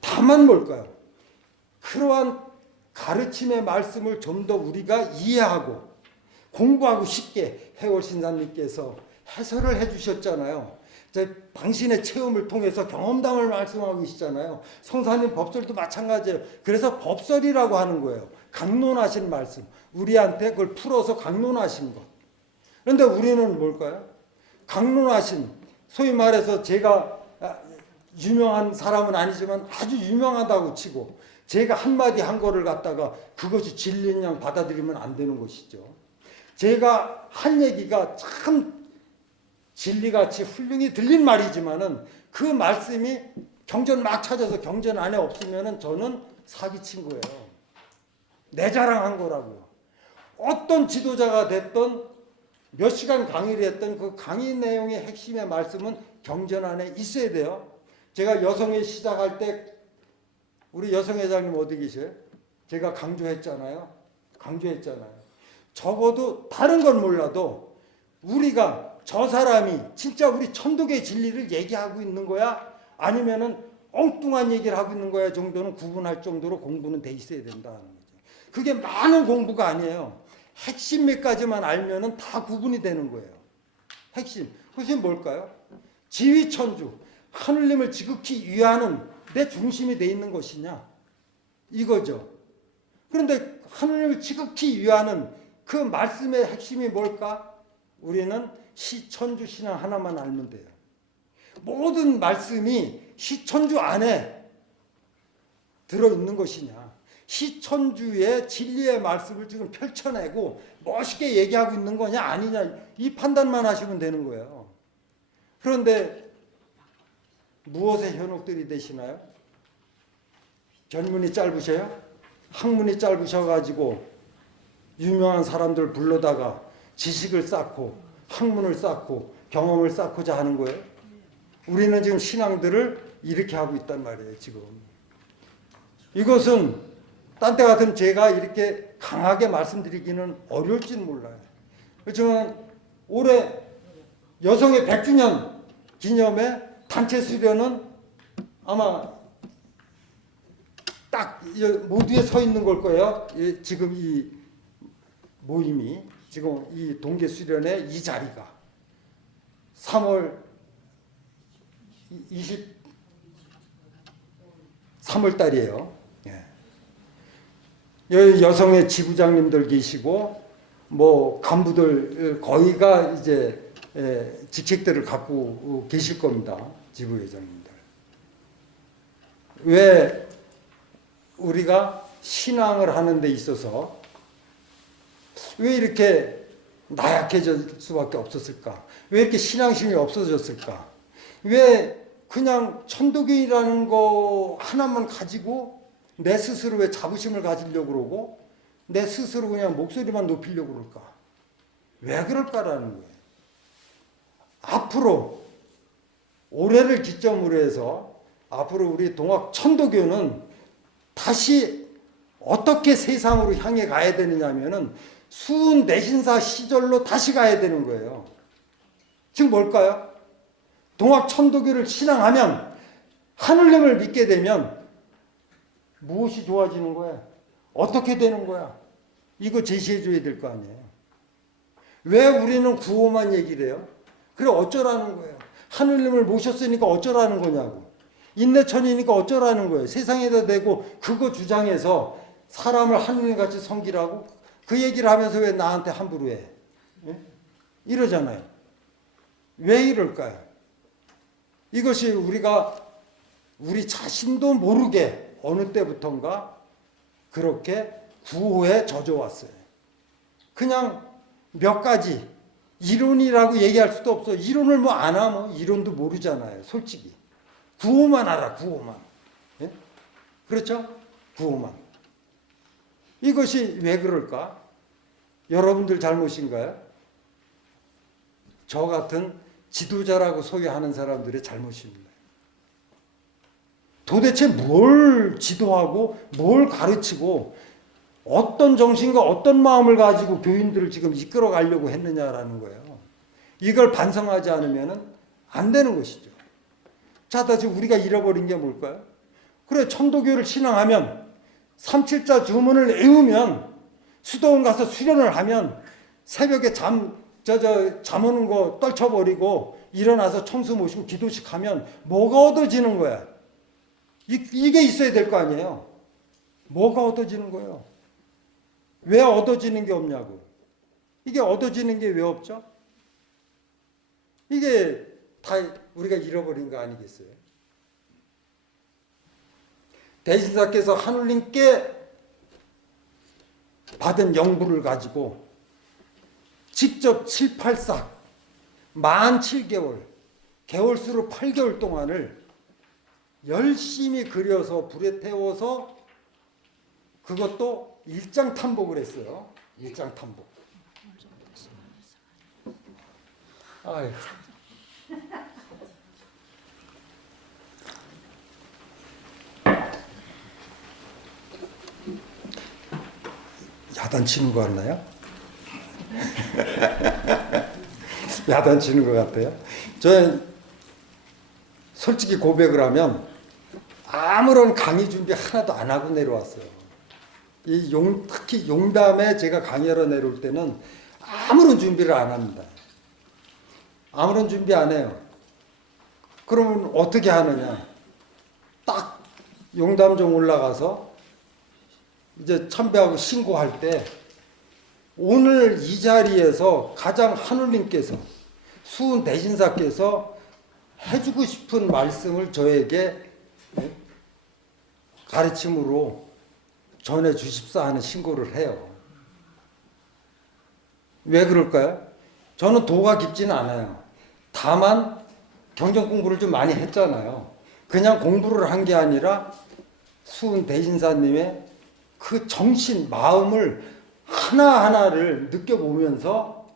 다만 뭘까요? 그러한 가르침의 말씀을 좀 더 우리가 이해하고 공부하고 쉽게 해월신사님께서 해설을 해주셨잖아요. 당신의 체험을 통해서 경험담을 말씀하고 계시잖아요. 성사님 법설도 마찬가지예요. 그래서 법설이라고 하는 거예요. 강론하신 말씀. 우리한테 그걸 풀어서 강론하신 것. 그런데 우리는 뭘까요? 강론하신, 소위 말해서 제가 유명한 사람은 아니지만 아주 유명하다고 치고 제가 한마디 한 거를 갖다가 그것이 진리인 양 받아들이면 안 되는 것이죠. 제가 한 얘기가 참 진리같이 훌륭히 들린 말이지만은 그 말씀이 경전 막 찾아서 경전 안에 없으면은 저는 사기친 거예요. 내 자랑한 거라고요. 어떤 지도자가 됐던 몇 시간 강의를 했던 그 강의 내용의 핵심의 말씀은 경전 안에 있어야 돼요. 제가 여성회 시작할 때 우리 여성회장님 어디 계세요? 제가 강조했잖아요. 적어도 다른 건 몰라도 우리가 저 사람이 진짜 우리 천독의 진리를 얘기하고 있는 거야? 아니면은 엉뚱한 얘기를 하고 있는 거야 정도는 구분할 정도로 공부는 돼 있어야 된다는 거죠. 그게 많은 공부가 아니에요. 핵심 몇 가지만 알면은 다 구분이 되는 거예요. 핵심. 그것이 뭘까요? 지위천주. 하늘님을 지극히 위하는 내 중심이 돼 있는 것이냐? 이거죠. 그런데 하늘님을 지극히 위하는 그 말씀의 핵심이 뭘까? 우리는 시천주 신앙 하나만 알면 돼요. 모든 말씀이 시천주 안에 들어있는 것이냐? 시천주의 진리의 말씀을 지금 펼쳐내고 멋있게 얘기하고 있는 거냐 아니냐 이 판단만 하시면 되는 거예요. 그런데 무엇에 현혹들이 되시나요? 견문이 짧으셔요? 학문이 짧으셔가지고 유명한 사람들 불러다가 지식을 쌓고 학문을 쌓고 경험을 쌓고자 하는 거예요. 우리는 지금 신앙들을 이렇게 하고 있단 말이에요. 지금 이것은 딴 때 같으면 제가 이렇게 강하게 말씀드리기는 어려울지는 몰라요. 그렇지만 올해 여성의 100주년 기념에 단체 수련은 아마 딱 모두에 서 있는 걸 거예요. 지금 이 모임이 지금 이 동계 수련의 이 자리가 3월 23월 달이에요. 여성의 지부장님들 계시고 뭐 간부들 거의가 이제 직책들을 갖고 계실 겁니다. 지부회장님들. 왜 우리가 신앙을 하는 데 있어서 왜 이렇게 나약해질 수밖에 없었을까? 왜 이렇게 신앙심이 없어졌을까? 왜 그냥 천도교이라는 거 하나만 가지고 내 스스로 왜 자부심을 가지려고 그러고 내 스스로 그냥 목소리만 높이려고 그럴까? 왜 그럴까라는 거예요. 앞으로 올해를 기점으로 해서 앞으로 우리 동학 천도교는 다시 어떻게 세상으로 향해 가야 되느냐면은 수은 대신사 시절로 다시 가야 되는 거예요. 지금 뭘까요? 동학 천도교를 신앙하면, 하느님을 믿게 되면 무엇이 좋아지는 거야? 어떻게 되는 거야? 이거 제시해 줘야 될 거 아니에요. 왜 우리는 구호만 얘기를 해요? 그래 어쩌라는 거예요? 하느님을 모셨으니까 어쩌라는 거냐고. 인내천이니까 어쩌라는 거예요. 세상에다 대고 그거 주장해서 사람을 하느님같이 섬기라고 그 얘기를 하면서 왜 나한테 함부로 해? 예? 이러잖아요. 왜 이럴까요? 이것이 우리 자신도 모르게 어느 때부턴가 그렇게 구호에 젖어왔어요. 그냥 몇 가지 이론이라고 얘기할 수도 없어. 이론을 뭐 안 하면 이론도 모르잖아요. 솔직히. 구호만 알아. 구호만. 예? 그렇죠? 구호만. 이것이 왜 그럴까? 여러분들 잘못인가요? 저 같은 지도자라고 소개하는 사람들의 잘못입니다. 도대체 뭘 지도하고 뭘 가르치고 어떤 정신과 어떤 마음을 가지고 교인들을 지금 이끌어 가려고 했느냐라는 거예요. 이걸 반성하지 않으면 안 되는 것이죠. 자, 다시 우리가 잃어버린 게 뭘까요? 그래, 천도교를 신앙하면, 삼칠자 주문을 외우면, 수도원 가서 수련을 하면, 새벽에 잠 오는 거 떨쳐버리고 일어나서 청수 모시고 기도식 하면 뭐가 얻어지는 거야? 이게 있어야 될 거 아니에요? 뭐가 얻어지는 거예요? 왜 얻어지는 게 없냐고. 이게 얻어지는 게 왜 없죠? 이게 다 우리가 잃어버린 거 아니겠어요? 대신사께서 하느님께 받은 영부를 가지고 직접 7, 8삭, 만 7개월, 개월수로 8개월 동안을 열심히 그려서 불에 태워서 그것도 일장탐복을 했어요. 일장탐복. 아유. 야단치는 거 같나요? 야단치는 것 같아요. 저는 솔직히 고백을 하면 아무런 강의 준비 하나도 안 하고 내려왔어요. 특히 용담에 제가 강의하러 내려올 때는 아무런 준비를 안 합니다. 아무런 준비 안 해요. 그러면 어떻게 하느냐? 딱 용담정 올라가서 이제 참배하고 신고할 때 오늘 이 자리에서 가장 하느님께서 수은 대신사께서 해주고 싶은 말씀을 저에게 가르침으로 전해 주십사 하는 신고를 해요. 왜 그럴까요? 저는 도가 깊지는 않아요. 다만 경전 공부를 좀 많이 했잖아요. 그냥 공부를 한 게 아니라 수은 대신사님의 그 정신, 마음을 하나하나를 느껴보면서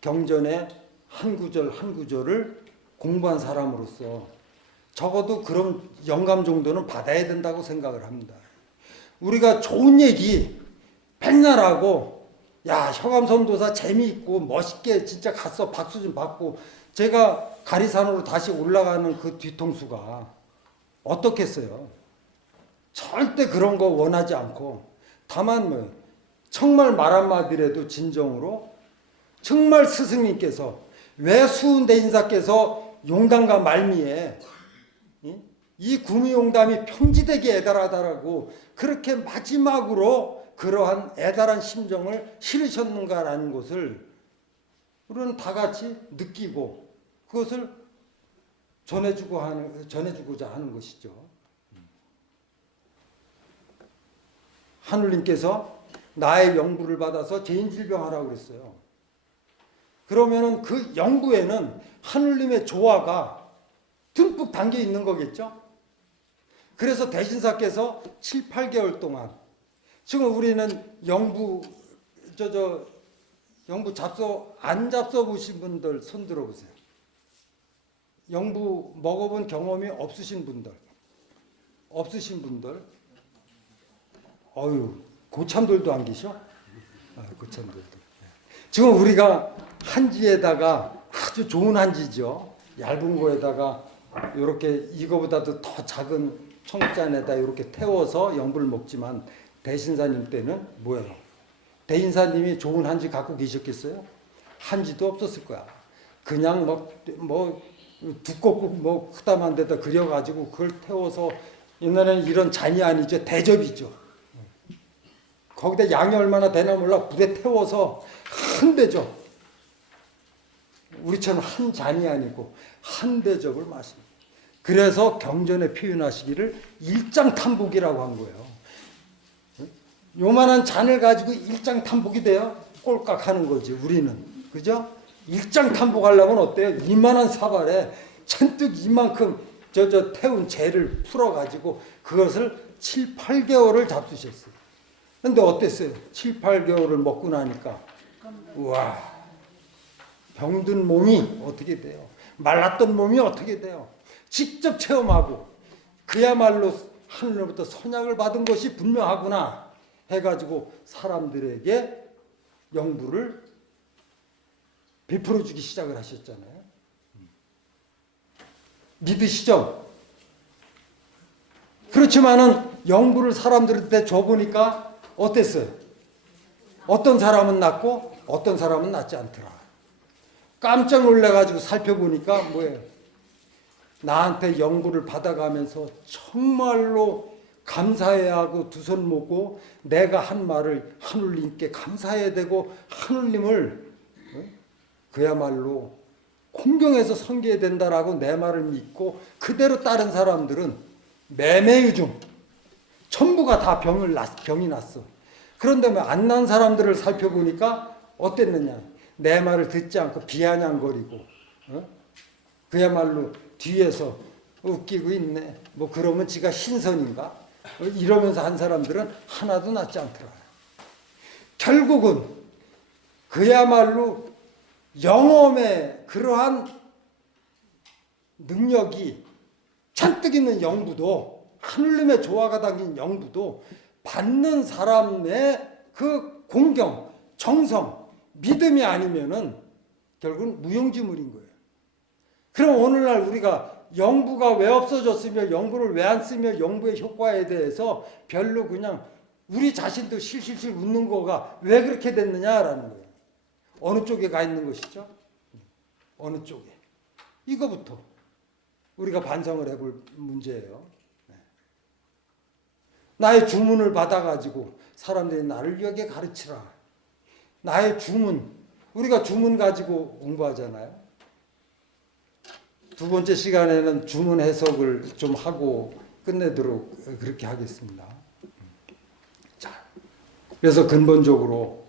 경전의 한 구절 한 구절을 공부한 사람으로서 적어도 그런 영감 정도는 받아야 된다고 생각을 합니다. 우리가 좋은 얘기 맨날 하고, 야, 혀감선도사 재미있고 멋있게 진짜 갔어, 박수 좀 받고, 제가 가리산으로 다시 올라가는 그 뒤통수가 어떻겠어요? 절대 그런 거 원하지 않고, 다만 뭐 정말 말 한마디라도 진정으로 정말 스승님께서 왜 수은대인사께서 용담과 말미에 이 구미용담이 평지되게 애달하다라고 그렇게 마지막으로 그러한 애달한 심정을 실으셨는가라는 것을 우리는 다 같이 느끼고 그것을 전해주고자 하는 것이죠. 하느님께서 나의 영부를 받아서 재인질병하라고 그랬어요. 그러면은 그 영부에는 하느님의 조화가 듬뿍 담겨 있는 거겠죠? 그래서 대신사께서 7, 8개월 동안 지금 우리는 영부 안 잡숴 보신 분들 손 들어 보세요. 영부 먹어본 경험이 없으신 분들. 어유, 고참들도 안 계셔? 고참들도. 지금 우리가 한지에다가 아주 좋은 한지죠. 얇은 거에다가 이렇게 이거보다도 더 작은 청잔에다 이렇게 태워서 영불을 먹지만 대신사님 때는 뭐예요? 대인사님이 좋은 한지 갖고 계셨겠어요? 한지도 없었을 거야. 그냥 뭐 두껍고 뭐 크다만 데다 그려가지고 그걸 태워서 옛날에는 이런 잔이 아니죠. 대접이죠. 거기다 양이 얼마나 되나 몰라 불에 태워서 한 대접. 우리처럼 한 잔이 아니고 한 대접을 마십니다. 그래서 경전에 표현하시기를 일장탄복이라고 한 거예요. 요만한 잔을 가지고 일장탄복이 돼요? 꼴깍 하는 거지 우리는. 그죠? 일장탄복하려면 어때요? 이만한 사발에 잔뜩 이만큼 저 태운 재를 풀어가지고 그것을 7, 8개월을 잡수셨어요. 근데 어땠어요? 7, 8개월을 먹고 나니까 우와, 병든 몸이 어떻게 돼요? 말랐던 몸이 어떻게 돼요? 직접 체험하고 그야말로 하늘로부터 선약을 받은 것이 분명하구나 해가지고 사람들에게 영부를 베풀어 주기 시작을 하셨잖아요. 믿으시죠? 그렇지만은 영부를 사람들한테 줘보니까 어땠어요? 어떤 사람은 낫고 어떤 사람은 낫지 않더라. 깜짝 놀래가지고 살펴보니까 뭐예요? 나한테 영부를 받아가면서 정말로 감사해야 하고 두 손 모고 내가 한 말을 하늘님께 감사해야 되고 하늘님을 그야말로 공경해서 섬겨야 된다라고 내 말을 믿고 그대로 따른 사람들은 매매유중 전부가 다 병이 났어. 그런데 안 난 사람들을 살펴보니까 어땠느냐? 내 말을 듣지 않고 비아냥거리고 그야말로 뒤에서 웃기고 있네. 뭐 그러면 지가 신선인가? 이러면서 한 사람들은 하나도 낫지 않더라. 결국은 그야말로 영험의 그러한 능력이 잔뜩 있는 영부도 하늘님의 조화가 담긴 영부도 받는 사람의 그 공경, 정성, 믿음이 아니면은 결국은 무용지물인 거예요. 그럼 오늘날 우리가 영부가 왜 없어졌으며 영부를 왜 안 쓰며 영부의 효과에 대해서 별로 그냥 우리 자신도 실실실 웃는 거가 왜 그렇게 됐느냐라는 거예요. 어느 쪽에 가 있는 것이죠? 어느 쪽에? 이거부터 우리가 반성을 해볼 문제예요. 나의 주문을 받아가지고 사람들이 나를 여기에 가르치라. 나의 주문, 우리가 주문 가지고 공부하잖아요. 두 번째 시간에는 주문 해석을 좀 하고 끝내도록 그렇게 하겠습니다. 자, 그래서 근본적으로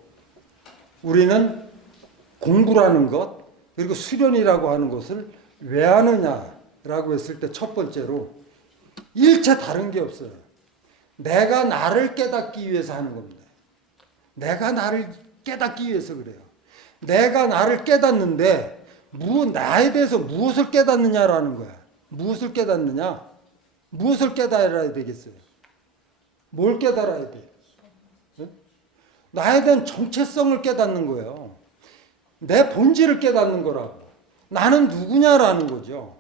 우리는 공부라는 것, 그리고 수련이라고 하는 것을 왜 하느냐라고 했을 때 첫 번째로 일체 다른 게 없어요. 내가 나를 깨닫기 위해서 하는 겁니다. 내가 나를 깨닫기 위해서 그래요. 내가 나를 깨닫는데 나에 대해서 무엇을 깨닫느냐라는 거야. 무엇을 깨닫느냐? 무엇을 깨달아야 되겠어요? 뭘 깨달아야 돼? 나에 대한 정체성을 깨닫는 거예요. 내 본질을 깨닫는 거라고. 나는 누구냐라는 거죠.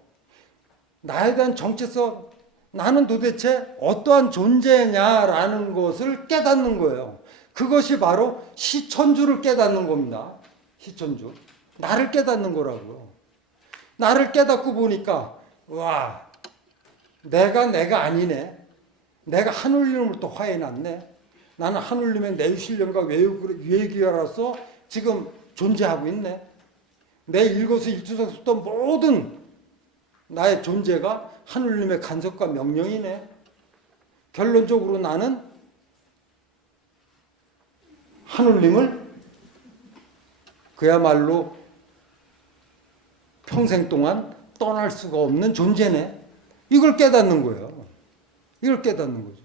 나에 대한 정체성, 나는 도대체 어떠한 존재냐라는 것을 깨닫는 거예요. 그것이 바로 시천주를 깨닫는 겁니다. 시천주. 나를 깨닫는 거라고요. 나를 깨닫고 보니까 와, 내가 아니네. 내가 하늘님으로부터 화해났네. 나는 하늘님의 내유신령과 외교라서 지금 존재하고 있네. 내 일거수일투족했던 모든 나의 존재가 하늘님의 간섭과 명령이네. 결론적으로 나는 하늘님을 그야말로 평생 동안 떠날 수가 없는 존재네. 이걸 깨닫는 거예요. 이걸 깨닫는 거죠.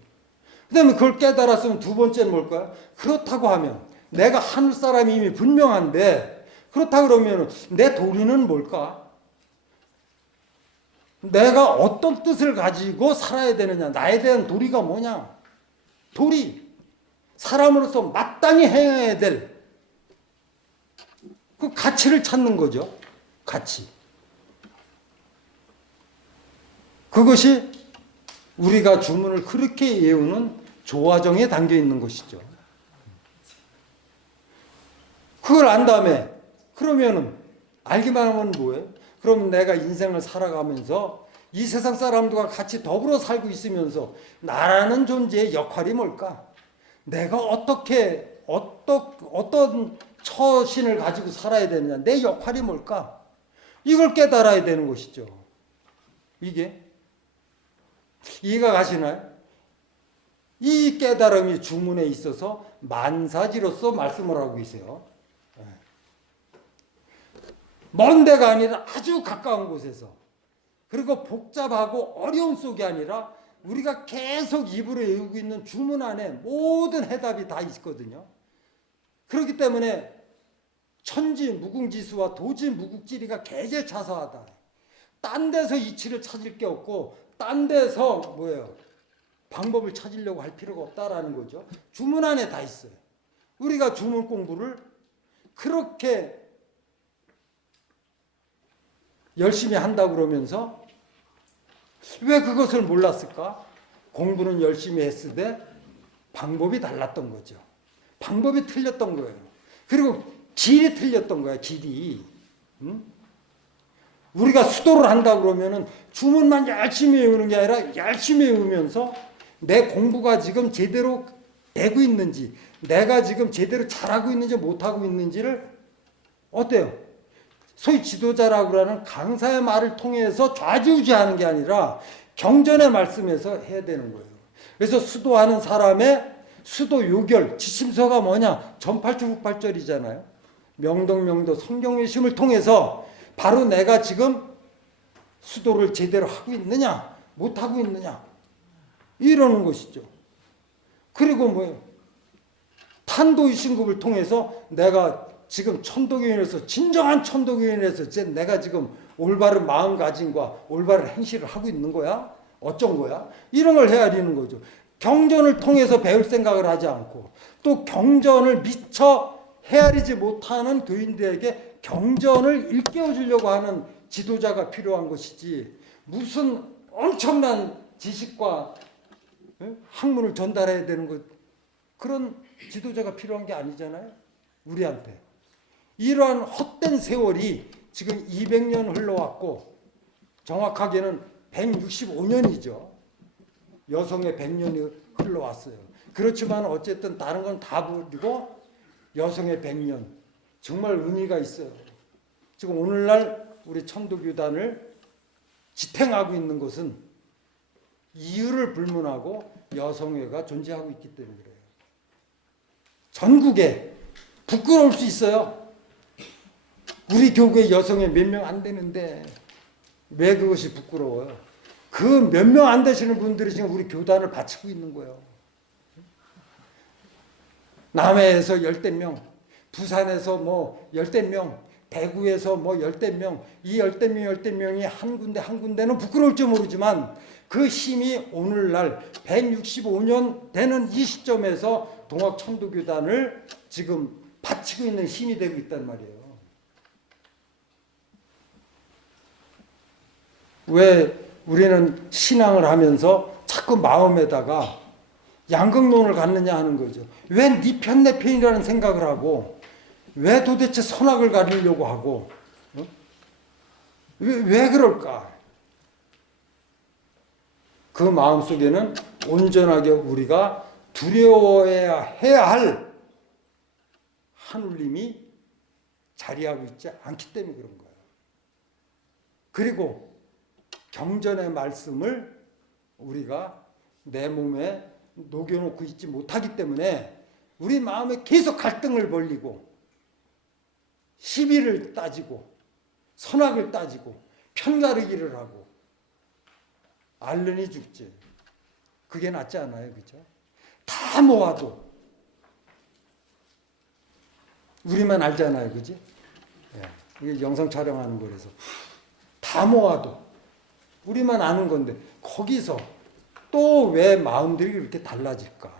그 다음에 그걸 깨달았으면 두 번째는 뭘까요? 그렇다고 하면 내가 하늘 사람이 이미 분명한데 그렇다 그러면 내 도리는 뭘까? 내가 어떤 뜻을 가지고 살아야 되느냐? 나에 대한 도리가 뭐냐? 도리. 사람으로서 마땅히 행해야 될 그 가치를 찾는 거죠. 가치. 그것이 우리가 주문을 그렇게 외우는 조화정에 담겨 있는 것이죠. 그걸 안 다음에 그러면은 알기만 하면 뭐예요? 그럼 내가 인생을 살아가면서 이 세상 사람들과 같이 더불어 살고 있으면서 나라는 존재의 역할이 뭘까? 내가 어떤 처신을 가지고 살아야 되느냐? 내 역할이 뭘까? 이걸 깨달아야 되는 것이죠. 이게 이해가 가시나요? 이 깨달음이 주문에 있어서 만사지로서 말씀을 하고 계세요. 먼 데가 아니라 아주 가까운 곳에서, 그리고 복잡하고 어려운 속이 아니라 우리가 계속 입으로 외우고 있는 주문 안에 모든 해답이 다 있거든요. 그렇기 때문에 천지 무궁지수와 도지 무국지리가 개재차사하다. 딴 데서 이치를 찾을 게 없고 딴 데서 방법을 찾으려고 할 필요가 없다라는 거죠. 주문 안에 다 있어요. 우리가 주문 공부를 그렇게 열심히 한다고 그러면서 왜 그것을 몰랐을까? 공부는 열심히 했으되 방법이 달랐던 거죠. 방법이 틀렸던 거예요. 그리고 길이 틀렸던 거야, 길이. 우리가 수도를 한다고 그러면은 주문만 열심히 외우는 게 아니라 열심히 외우면서 내 공부가 지금 제대로 되고 있는지, 내가 지금 제대로 잘하고 있는지 못하고 있는지를 어때요? 소위 지도자라고 하는 강사의 말을 통해서 좌지우지하는 게 아니라 경전의 말씀에서 해야 되는 거예요. 그래서 수도하는 사람의 수도 요결, 지침서가 뭐냐? 전팔주 후팔절이잖아요. 명동명도 성경외심을 통해서 바로 내가 지금 수도를 제대로 하고 있느냐 못하고 있느냐 이러는 것이죠. 그리고 탄도의 신급을 통해서 내가 지금 천도교인에서 진정한 천도교인에서 내가 지금 올바른 마음가짐과 올바른 행실을 하고 있는 거야? 어쩐 거야? 이런 걸 헤아리는 거죠. 경전을 통해서 배울 생각을 하지 않고 또 경전을 미처 헤아리지 못하는 교인들에게 경전을 일깨워 주려고 하는 지도자가 필요한 것이지, 무슨 엄청난 지식과 학문을 전달해야 되는 것, 그런 지도자가 필요한 게 아니잖아요, 우리한테. 이러한 헛된 세월이 지금 200년 흘러왔고 정확하게는 165년이죠. 여성의 100년이 흘러왔어요. 그렇지만 어쨌든 다른 건 다 버리고 여성의 100년 정말 의미가 있어요. 지금 오늘날 우리 천도교단을 지탱하고 있는 것은 이유를 불문하고 여성회가 존재하고 있기 때문에 그래요. 전국에 부끄러울 수 있어요. 우리 교구에 여성회 몇 명 안 되는데 왜 그것이 부끄러워요? 그 몇 명 안 되시는 분들이 지금 우리 교단을 바치고 있는 거예요. 남해에서 10명, 부산에서 열댓 명, 대구에서 열댓 명, 이 열댓 명이 한 군데는 부끄러울지 모르지만 그 힘이 오늘날 165년 되는 이 시점에서 동학천도교단을 지금 바치고 있는 힘이 되고 있단 말이에요. 왜 우리는 신앙을 하면서 자꾸 마음에다가 양극론을 갖느냐 하는 거죠. 왜 네 편 내 편이라는 생각을 하고, 왜 도대체 선악을 가리려고 하고, 왜 그럴까? 그 마음속에는 온전하게 우리가 두려워해야 할 하느님이 자리하고 있지 않기 때문에 그런 거예요. 그리고 경전의 말씀을 우리가 내 몸에 녹여놓고 있지 못하기 때문에 우리 마음에 계속 갈등을 벌리고 시비를 따지고 선악을 따지고 편가르기를 하고 알르니 죽지. 그게 낫지 않아요, 그죠? 다 모아도 우리만 알잖아요, 그지? 이게 영상 촬영하는 거라서 다 모아도 우리만 아는 건데 거기서 또 왜 마음들이 그렇게 달라질까?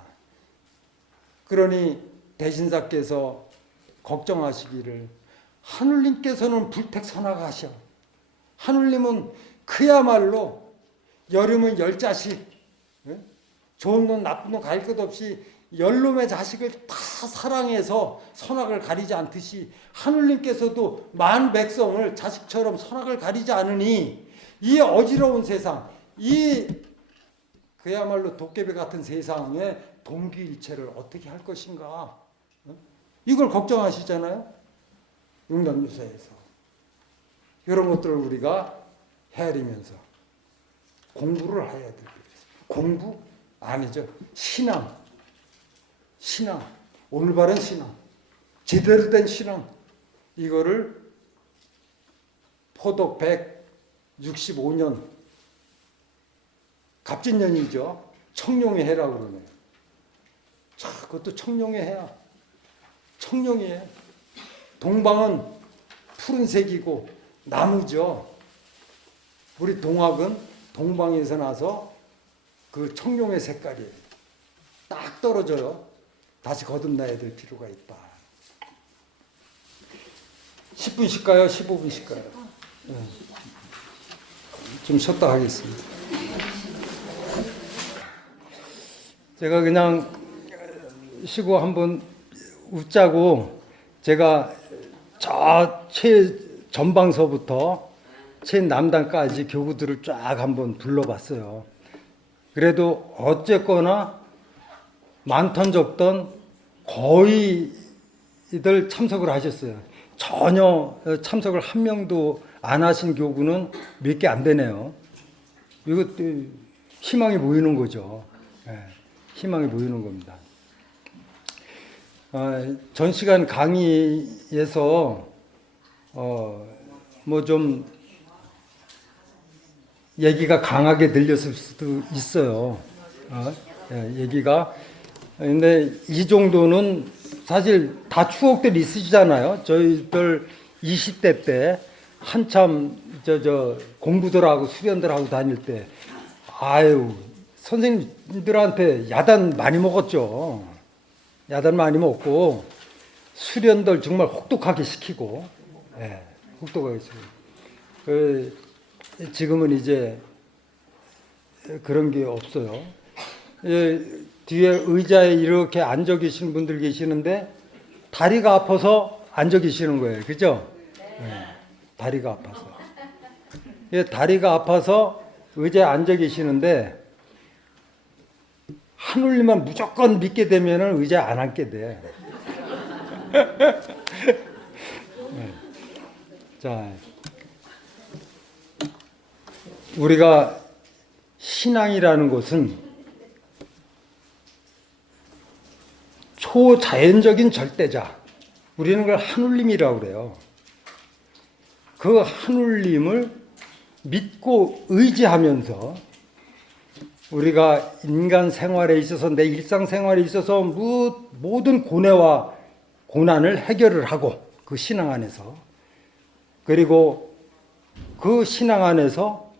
그러니 대신사께서 걱정하시기를 하늘님께서는 불택선화가셔. 하늘님은 그야말로 여름은 열 자식, 좋은 놈 나쁜 놈 가릴 것 없이 열놈의 자식을 다 사랑해서 선악을 가리지 않듯이 하늘님께서도 만 백성을 자식처럼 선악을 가리지 않으니 이 어지러운 세상, 이 그야말로 도깨비 같은 세상에 동기일체를 어떻게 할 것인가, 이걸 걱정하시잖아요. 용담유사에서 이런 것들을 우리가 헤아리면서 공부를 해야 될 거예요. 공부 아니죠. 신앙, 올바른 신앙, 제대로 된 신앙, 이거를 포독 165년 갑진년이죠. 청룡의 해라고 그러네요. 자, 그것도 청룡의 해야. 청룡의 해. 동방은 푸른색이고 나무죠. 우리 동학은 동방에서 나서 그 청룡의 색깔이 딱 떨어져요. 다시 거듭나야 될 필요가 있다. 10분 쉴까요? 15분 쉴까요? 네. 좀 쉬었다 하겠습니다. 제가 그냥 쉬고 한번 웃자고 제가 저 최전방서부터 최남단까지 교구들을 쫙 한번 불러봤어요. 그래도 어쨌거나 많던 적던 거의들 참석을 하셨어요. 전혀 참석을 한 명도 안 하신 교구는 몇 개 안 되네요. 이것도 희망이 모이는 거죠. 희망이 모이는 겁니다. 전 시간 강의에서 뭐 좀 얘기가 강하게 들렸을 수도 있어요. 얘기가. 근데 이 정도는 사실 다 추억들이 있으시잖아요. 저희들 20대 때 한참 공부들 하고 수련들 하고 다닐 때 아유 선생님들한테 야단 많이 먹었죠. 야단 많이 먹고 수련들 정말 혹독하게 시키고, 혹독하게 시키고. 지금은 이제 그런 게 없어요. 뒤에 의자에 이렇게 앉아 계시는 분들 계시는데 다리가 아파서 앉아 계시는 거예요. 그죠? 다리가 아파서. 다리가 아파서 의자에 앉아 계시는데 하늘님만 무조건 믿게 되면 의자에 안 앉게 돼. 자, 우리가 신앙이라는 것은 초자연적인 절대자, 우리는 그걸 하늘님이라고 그래요. 그 하늘님을 믿고 의지하면서 우리가 인간 생활에 있어서 내 일상 생활에 있어서 모든 고뇌와 고난을 해결을 하고 그 신앙 안에서, 그리고 그 신앙 안에서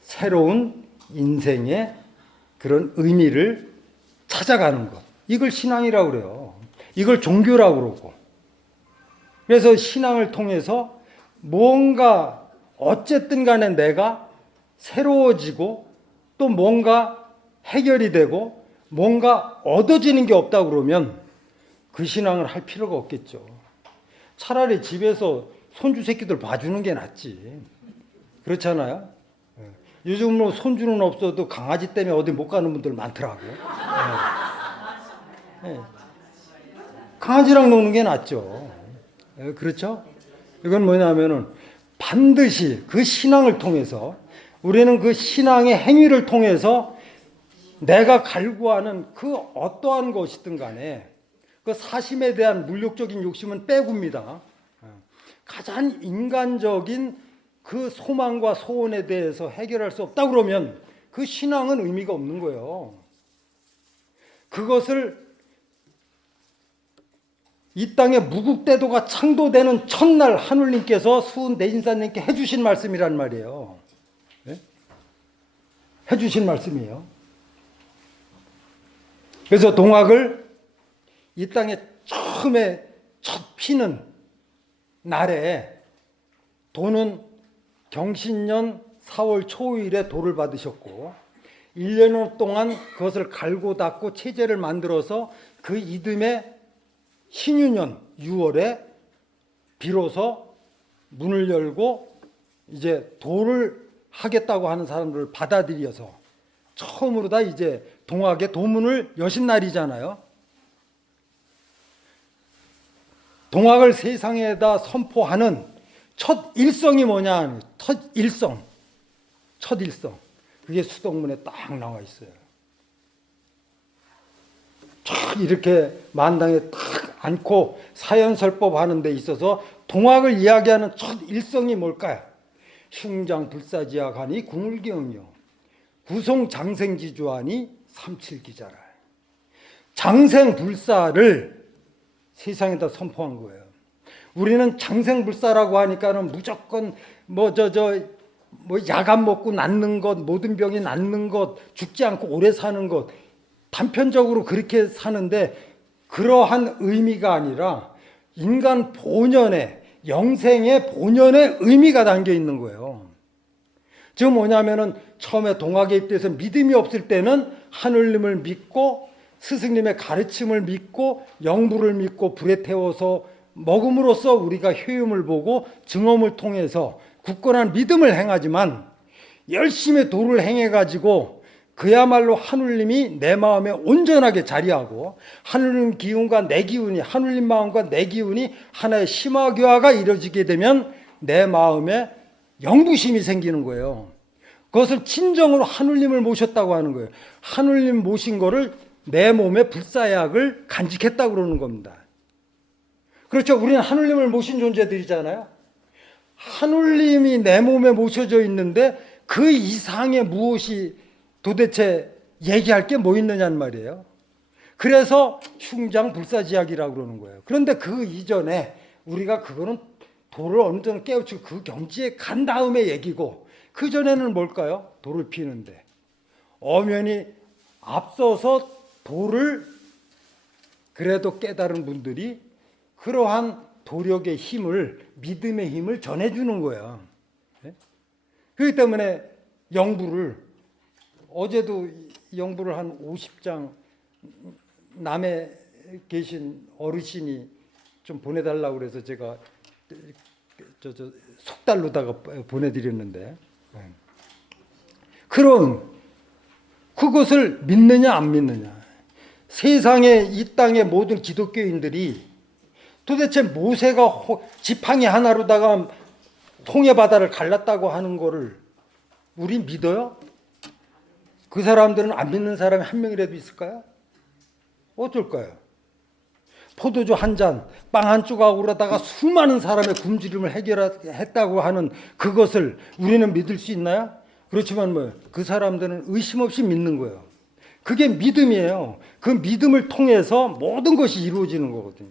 새로운 인생의 그런 의미를 찾아가는 것, 이걸 신앙이라고 그래요. 이걸 종교라고 그러고. 그래서 신앙을 통해서 뭔가 어쨌든 간에 내가 새로워지고 또 뭔가 해결이 되고 뭔가 얻어지는 게 없다 그러면 그 신앙을 할 필요가 없겠죠. 차라리 집에서 손주 새끼들 봐주는 게 낫지. 그렇잖아요. 요즘 뭐 손주는 없어도 강아지 때문에 어디 못 가는 분들 많더라고. 강아지랑 노는 게 낫죠. 그렇죠? 이건 뭐냐면은 반드시 그 신앙을 통해서, 우리는 그 신앙의 행위를 통해서 내가 갈구하는 그 어떠한 것이든 간에 그 사심에 대한 물욕적인 욕심은 빼고입니다. 가장 인간적인 그 소망과 소원에 대해서 해결할 수 없다 그러면 그 신앙은 의미가 없는 거예요. 그것을 이 땅에 무국대도가 창도되는 첫날 하늘님께서 수은 대진사님께 해주신 말씀이란 말이에요. 네? 해주신 말씀이에요. 그래서 동학을 이 땅에 처음에 첫 피는 날에 도는 경신년 4월 초일에 도를 받으셨고 1년 동안 그것을 갈고 닦고 체제를 만들어서 그 이듬해 신유년 6월에 비로소 문을 열고 이제 도를 하겠다고 하는 사람들을 받아들여서 처음으로 다 이제 동학의 도문을 여신 날이잖아요. 동학을 세상에다 선포하는 첫 일성이 뭐냐? 첫 일성. 그게 수덕문에 딱 나와 있어요. 쫙 이렇게 만당에 딱 앉고 사연설법 하는 데 있어서 동학을 이야기하는 첫 일성이 뭘까요? 흉장불사지하가니 궁울기응요 구송장생지주하니 삼칠기자라. 장생불사를 세상에다 선포한 거예요. 우리는 장생불사라고 하니까는 무조건 뭐 야간 먹고 낫는 것, 모든 병이 낫는 것, 죽지 않고 오래 사는 것, 단편적으로 그렇게 사는데 그러한 의미가 아니라 인간 본연의 영생의 본연의 의미가 담겨 있는 거예요. 즉 뭐냐면은 처음에 동학에 입대해서 믿음이 없을 때는 하늘님을 믿고 스승님의 가르침을 믿고 영부를 믿고 불에 태워서 먹음으로써 우리가 효용을 보고 증험을 통해서 굳건한 믿음을 행하지만 열심히 도를 행해가지고 그야말로 하늘님이 내 마음에 온전하게 자리하고 하늘님 기운과 내 기운이 하늘님 마음과 내 기운이 하나의 심화교화가 이루어지게 되면 내 마음에 영부심이 생기는 거예요. 그것을 친정으로 하늘님을 모셨다고 하는 거예요. 하늘님 모신 거를 내 몸에 불사약을 간직했다고 그러는 겁니다. 그렇죠. 우리는 하늘님을 모신 존재들이잖아요. 하늘님이 내 몸에 모셔져 있는데 그 이상의 무엇이 도대체 얘기할 게 뭐 있느냐는 말이에요. 그래서 흉장불사지약이라고 그러는 거예요. 그런데 그 이전에 우리가 그거는 도를 어느 정도 깨우치고 그 경지에 간 다음에 얘기고 그 전에는 뭘까요? 도를 피우는데 엄연히 앞서서 도를 그래도 깨달은 분들이 그러한 도력의 힘을 믿음의 힘을 전해주는 거예요. 그렇기 때문에 영부를 어제도 영부를 한 50장 남해 계신 어르신이 좀 보내달라고 그래서 제가 속달로다가 보내드렸는데 그럼 그것을 믿느냐 안 믿느냐. 세상에 이 땅의 모든 기독교인들이 도대체 모세가 지팡이 하나로다가 홍해 바다를 갈랐다고 하는 거를 우리 믿어요? 그 사람들은 안 믿는 사람이 한 명이라도 있을까요? 어떨까요? 포도주 한 잔, 빵 한 조각으로다가 수많은 사람의 굶주림을 해결했다고 하는 그것을 우리는 믿을 수 있나요? 그렇지만 그 사람들은 의심 없이 믿는 거예요. 그게 믿음이에요. 그 믿음을 통해서 모든 것이 이루어지는 거거든요.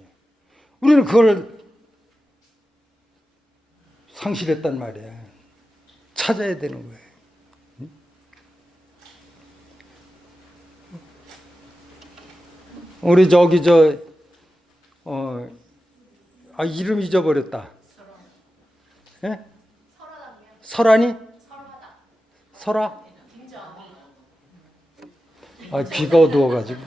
우리는 그걸 상실했단 말이에요. 찾아야 되는 거예요. 우리 이름 잊어버렸다. 예? 설아니? 설아? 귀가 어두워가지고.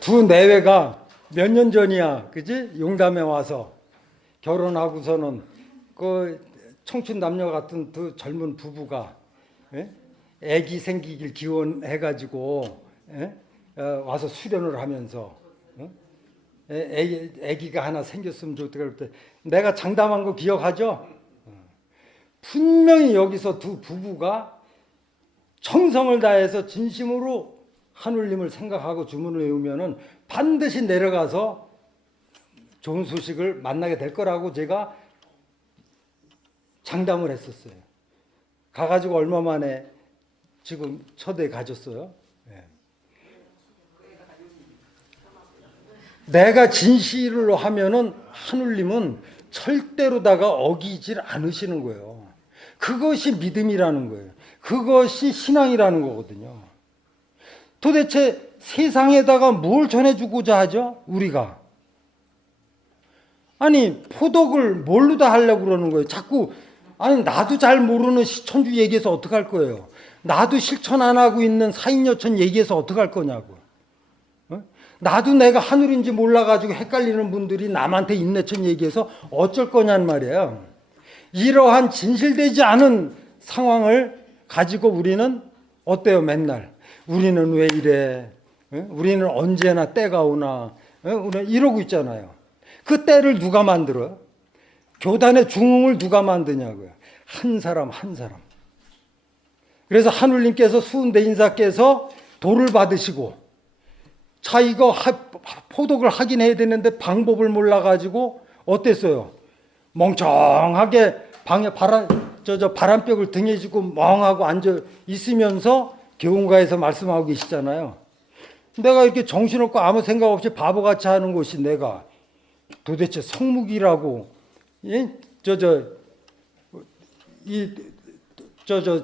두 내외가 몇 년 전이야, 그지? 용담에 와서 결혼하고서는 그 청춘 남녀 같은 두 젊은 부부가 아기 생기길 기원해가지고 와서 수련을 하면서 아기가 하나 생겼으면 좋겠다 그럴 때 내가 장담한 거 기억하죠? 분명히 여기서 두 부부가 정성을 다해서 진심으로 하늘님을 생각하고 주문을 외우면은 반드시 내려가서 좋은 소식을 만나게 될 거라고 제가 장담을 했었어요. 가가지고 얼마 만에 지금 초대 가졌어요. 내가 진실로 하면은 하늘님은 절대로다가 어기질 않으시는 거예요. 그것이 믿음이라는 거예요. 그것이 신앙이라는 거거든요. 도대체 세상에다가 뭘 전해주고자 하죠? 우리가 아니 포독을 뭘로 다 하려고 그러는 거예요. 자꾸 아니 나도 잘 모르는 시천주 얘기해서 어떡할 거예요. 나도 실천 안 하고 있는 사인여천 얘기해서 어떡할 거냐고. 어? 나도 내가 하늘인지 몰라가지고 헷갈리는 분들이 남한테 인내천 얘기해서 어쩔 거냔 말이에요. 이러한 진실되지 않은 상황을 가지고 우리는 어때요 맨날. 우리는 왜 이래. 우리는 언제나 때가 오나. 이러고 있잖아요. 그 때를 누가 만들어요? 교단의 중흥을 누가 만드냐고요. 한 사람 한 사람. 그래서 하늘님께서 수은대인사께서 도를 받으시고 자 이거 포독을 하긴 해야 되는데 방법을 몰라가지고 어땠어요? 멍청하게 방에 바람벽을 등에 지고 멍하고 앉아 있으면서 교훈가에서 말씀하고 계시잖아요. 내가 이렇게 정신없고 아무 생각 없이 바보같이 하는 것이 내가 도대체 성묵이라고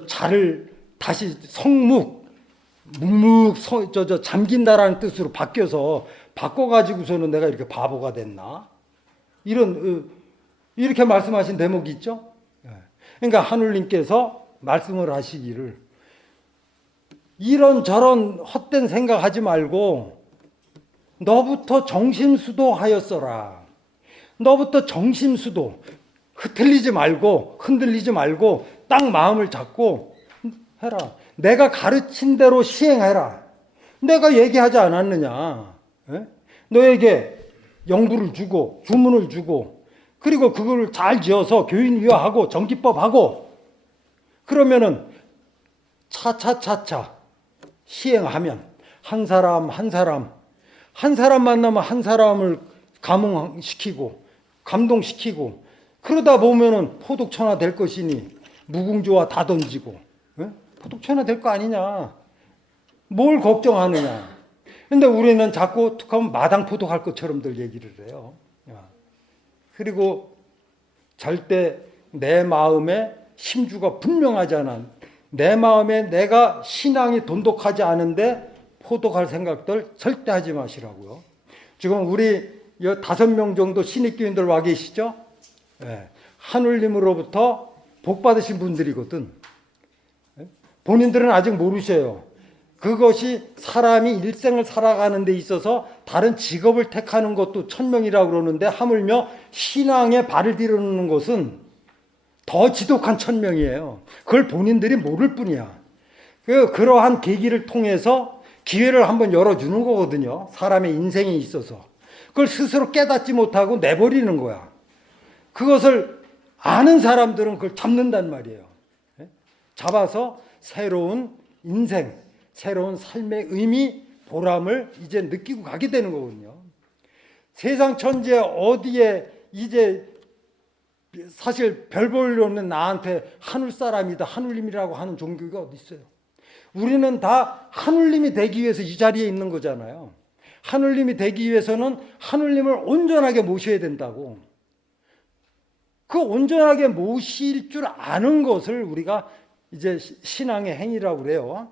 자를 다시 성묵 묵묵 잠긴다라는 뜻으로 바뀌어서 바꿔가지고서는 내가 이렇게 바보가 됐나? 이렇게 말씀하신 대목이 있죠. 그러니까 하늘님께서 말씀을 하시기를 이런저런 헛된 생각하지 말고 너부터 정심수도 하였어라. 너부터 정심수도 흐트리지 말고 흔들리지 말고 딱 마음을 잡고 해라. 내가 가르친 대로 시행해라. 내가 얘기하지 않았느냐. 에? 너에게 영부를 주고 주문을 주고 그리고 그걸 잘 지어서 교인위화하고 정기법하고 그러면은 차차차차 시행하면 한 사람 한 사람 만나면 한 사람을 감흥시키고 감동시키고 그러다 보면은 포독천하 될 것이니 무궁조화 다 던지고 포독천하 될 거 아니냐. 뭘 걱정하느냐. 근데 우리는 자꾸 툭하면 마당 포독할 것처럼들 얘기를 해요. 그리고 절대 내 마음에 심주가 분명하지 않은 내 마음에 내가 신앙이 돈독하지 않은데 포독할 생각들 절대 하지 마시라고요. 지금 우리 5명 정도 신입교인들 와 계시죠? 네. 하늘님으로부터 복 받으신 분들이거든. 본인들은 아직 모르셔요. 그것이 사람이 일생을 살아가는 데 있어서 다른 직업을 택하는 것도 천명이라고 그러는데 하물며 신앙에 발을 들여놓는 것은 더 지독한 천명이에요. 그걸 본인들이 모를 뿐이야. 그러한 계기를 통해서 기회를 한번 열어주는 거거든요. 사람의 인생에 있어서. 그걸 스스로 깨닫지 못하고 내버리는 거야. 그것을 아는 사람들은 그걸 잡는단 말이에요. 잡아서 새로운 인생, 새로운 삶의 의미, 보람을 이제 느끼고 가게 되는 거거든요. 세상 천지에 어디에 이제 사실 별 볼 일 없는 나한테 하늘 사람이다, 하늘님이라고 하는 종교가 어디 있어요? 우리는 다 하늘님이 되기 위해서 이 자리에 있는 거잖아요. 하늘님이 되기 위해서는 하늘님을 온전하게 모셔야 된다고. 그 온전하게 모실 줄 아는 것을 우리가 이제 신앙의 행위라고 그래요.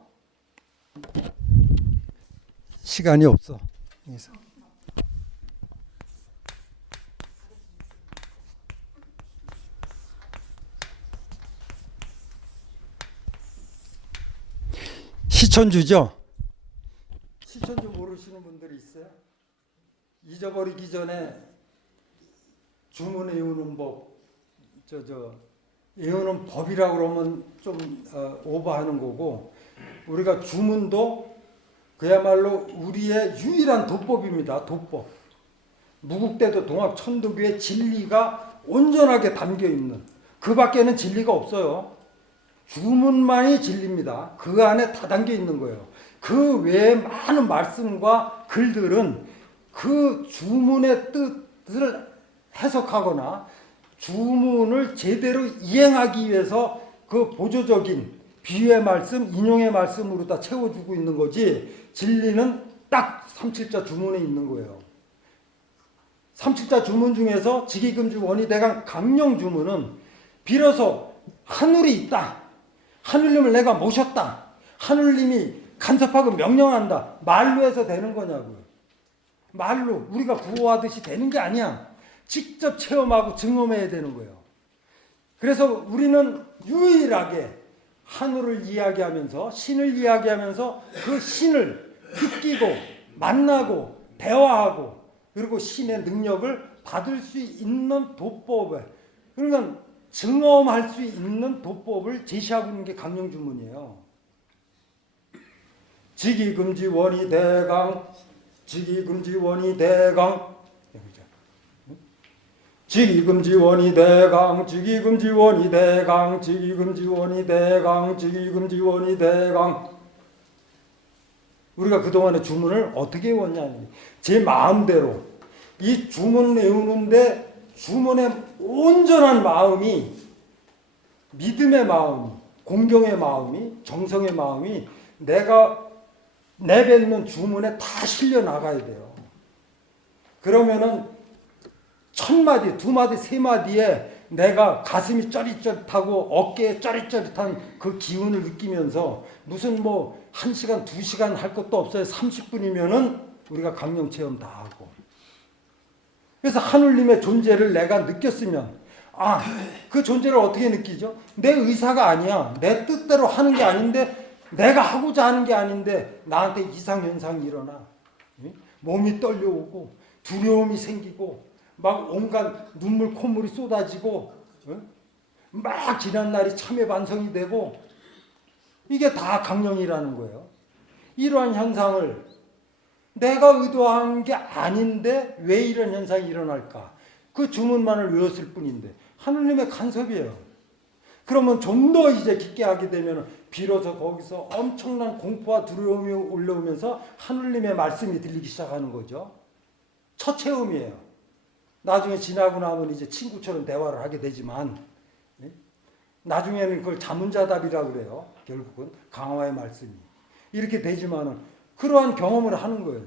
시간이 없어. 시천주죠? 시천주 모르시는 분들이 있어요? 잊어버리기 전에 주문 외우는 법, 외우는 법이라고 그러면 좀 오버하는 거고 우리가 주문도 그야말로 우리의 유일한 도법입니다. 도법. 무국대도 동학천도교의 진리가 온전하게 담겨있는 그 밖에는 진리가 없어요. 주문만이 진리입니다. 그 안에 다 담겨 있는 거예요. 그 외에 많은 말씀과 글들은 그 주문의 뜻을 해석하거나 주문을 제대로 이행하기 위해서 그 보조적인 비유의 말씀, 인용의 말씀으로 다 채워주고 있는 거지 진리는 딱 삼칠자 주문에 있는 거예요. 삼칠자 주문 중에서 직이금주 원이대강 강령 주문은 비로소 하늘이 있다. 하늘님을 내가 모셨다. 하늘님이 간섭하고 명령한다. 말로 해서 되는 거냐고요. 말로 우리가 구호하듯이 되는 게 아니야. 직접 체험하고 증험해야 되는 거예요. 그래서 우리는 유일하게 하늘을 이야기하면서 신을 이야기하면서 그 신을 느끼고 만나고 대화하고 그리고 신의 능력을 받을 수 있는 도법을, 그러니까 증험할 수 있는 도법을 제시하고 있는 게 강령주문이에요. 직이금지원이 대강, 직이금지원이 대강, 직이금지원이 대강, 직이금지원이 대강, 직이금지원이 대강, 직이금지원이 대강. 우리가 그동안의 주문을 어떻게 외웠냐니, 제 마음대로 이 주문 외우는데 주문의 온전한 마음이, 믿음의 마음이, 공경의 마음이, 정성의 마음이 내가 내뱉는 주문에 다 실려 나가야 돼요. 그러면은 첫 마디, 두 마디, 세 마디에 내가 가슴이 쩌릿쩌릿하고 어깨에 쩌릿쩌릿한 그 기운을 느끼면서 무슨 뭐 1시간, 2시간 할 것도 없어요. 30분이면은 우리가 강령 체험 다 하고. 그래서 하느님의 존재를 내가 느꼈으면, 아, 그 존재를 어떻게 느끼죠? 내 의사가 아니야. 내 뜻대로 하는 게 아닌데, 내가 하고자 하는 게 아닌데 나한테 이상현상이 일어나. 몸이 떨려오고 두려움이 생기고 막 온갖 눈물 콧물이 쏟아지고 막 지난 날이 참회 반성이 되고, 이게 다 강령이라는 거예요. 이러한 현상을 내가 의도한 게 아닌데 왜 이런 현상이 일어날까? 그 주문만을 외웠을 뿐인데 하느님의 간섭이에요. 그러면 좀 더 이제 깊게 하게 되면 비로소 거기서 엄청난 공포와 두려움이 올라오면서 하느님의 말씀이 들리기 시작하는 거죠. 첫 체험이에요. 나중에 지나고 나면 이제 친구처럼 대화를 하게 되지만, 나중에는 그걸 자문자답이라고 그래요. 결국은 강화의 말씀이 이렇게 되지만은 그러한 경험을 하는 거예요.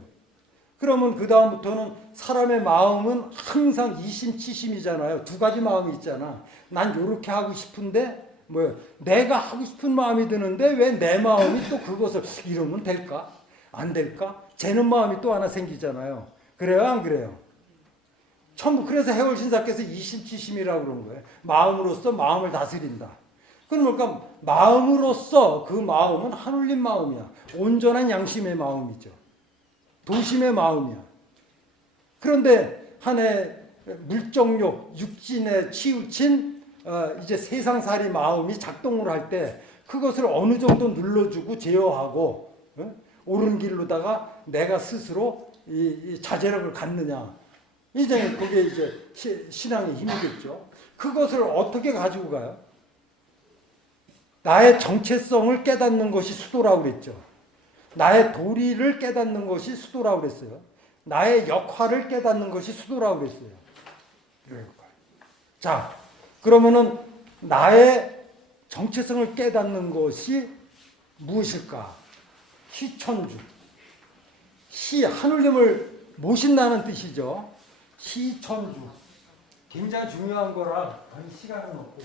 그러면 그 다음부터는 사람의 마음은 항상 이심치심이잖아요. 두 가지 마음이 있잖아. 난 요렇게 하고 싶은데 뭐예요? 내가 하고 싶은 마음이 드는데 왜 내 마음이 또 그것을 이러면 될까? 안 될까? 재는 마음이 또 하나 생기잖아요. 그래요? 안 그래요? 전부 그래서 해월신사께서 이심치심이라고 그런 거예요. 마음으로써 마음을 다스린다. 그럼 뭘까? 마음으로써 그 마음은 하늘린 마음이야. 온전한 양심의 마음이죠. 도심의 마음이야. 그런데 한해 물정욕, 육신에 치우친 이제 세상살이 마음이 작동을 할 때 그것을 어느 정도 눌러주고 제어하고 옳은 길로다가 내가 스스로 이 자제력을 갖느냐. 이제 그게 이제 신앙의 힘이겠죠. 그것을 어떻게 가지고 가요? 나의 정체성을 깨닫는 것이 수도라고 그랬죠. 나의 도리를 깨닫는 것이 수도라고 그랬어요. 나의 역할을 깨닫는 것이 수도라고 그랬어요. 자, 그러면은 나의 정체성을 깨닫는 것이 무엇일까? 시천주. 시, 하늘님을 모신다는 뜻이죠. 시천주. 굉장히 중요한 거라 시간은 없고.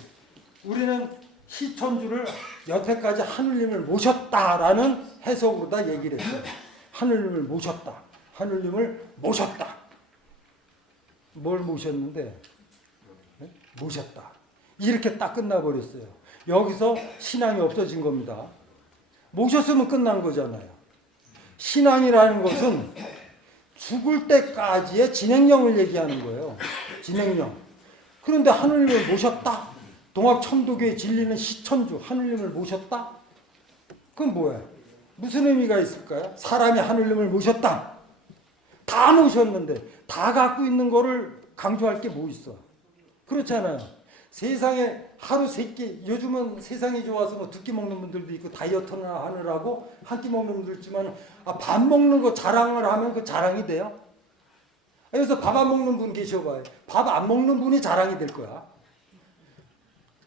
우리는 시천주를 여태까지 하늘님을 모셨다라는 해석으로 다 얘기를 했어요. 하늘님을 모셨다. 하늘님을 모셨다. 뭘 모셨는데? 네? 모셨다. 이렇게 딱 끝나버렸어요. 여기서 신앙이 없어진 겁니다. 모셨으면 끝난 거잖아요. 신앙이라는 것은 죽을 때까지의 진행령을 얘기하는 거예요. 진행령. 그런데 하느님을 모셨다. 동학천도교의 진리는 시천주, 하느님을 모셨다. 그건 뭐예요? 무슨 의미가 있을까요? 사람이 하느님을 모셨다. 다 모셨는데 다 갖고 있는 거를 강조할 게 뭐 있어? 그렇잖아요. 세상에 하루 세 끼, 요즘은 세상이 좋아서 뭐 두 끼 먹는 분들도 있고 다이어트나 하느라고 한 끼 먹는 분들 있지만, 밥 먹는 거 자랑을 하면 그 자랑이 돼요? 여기서 밥 안 먹는 분 계셔봐요. 밥 안 먹는 분이 자랑이 될 거야.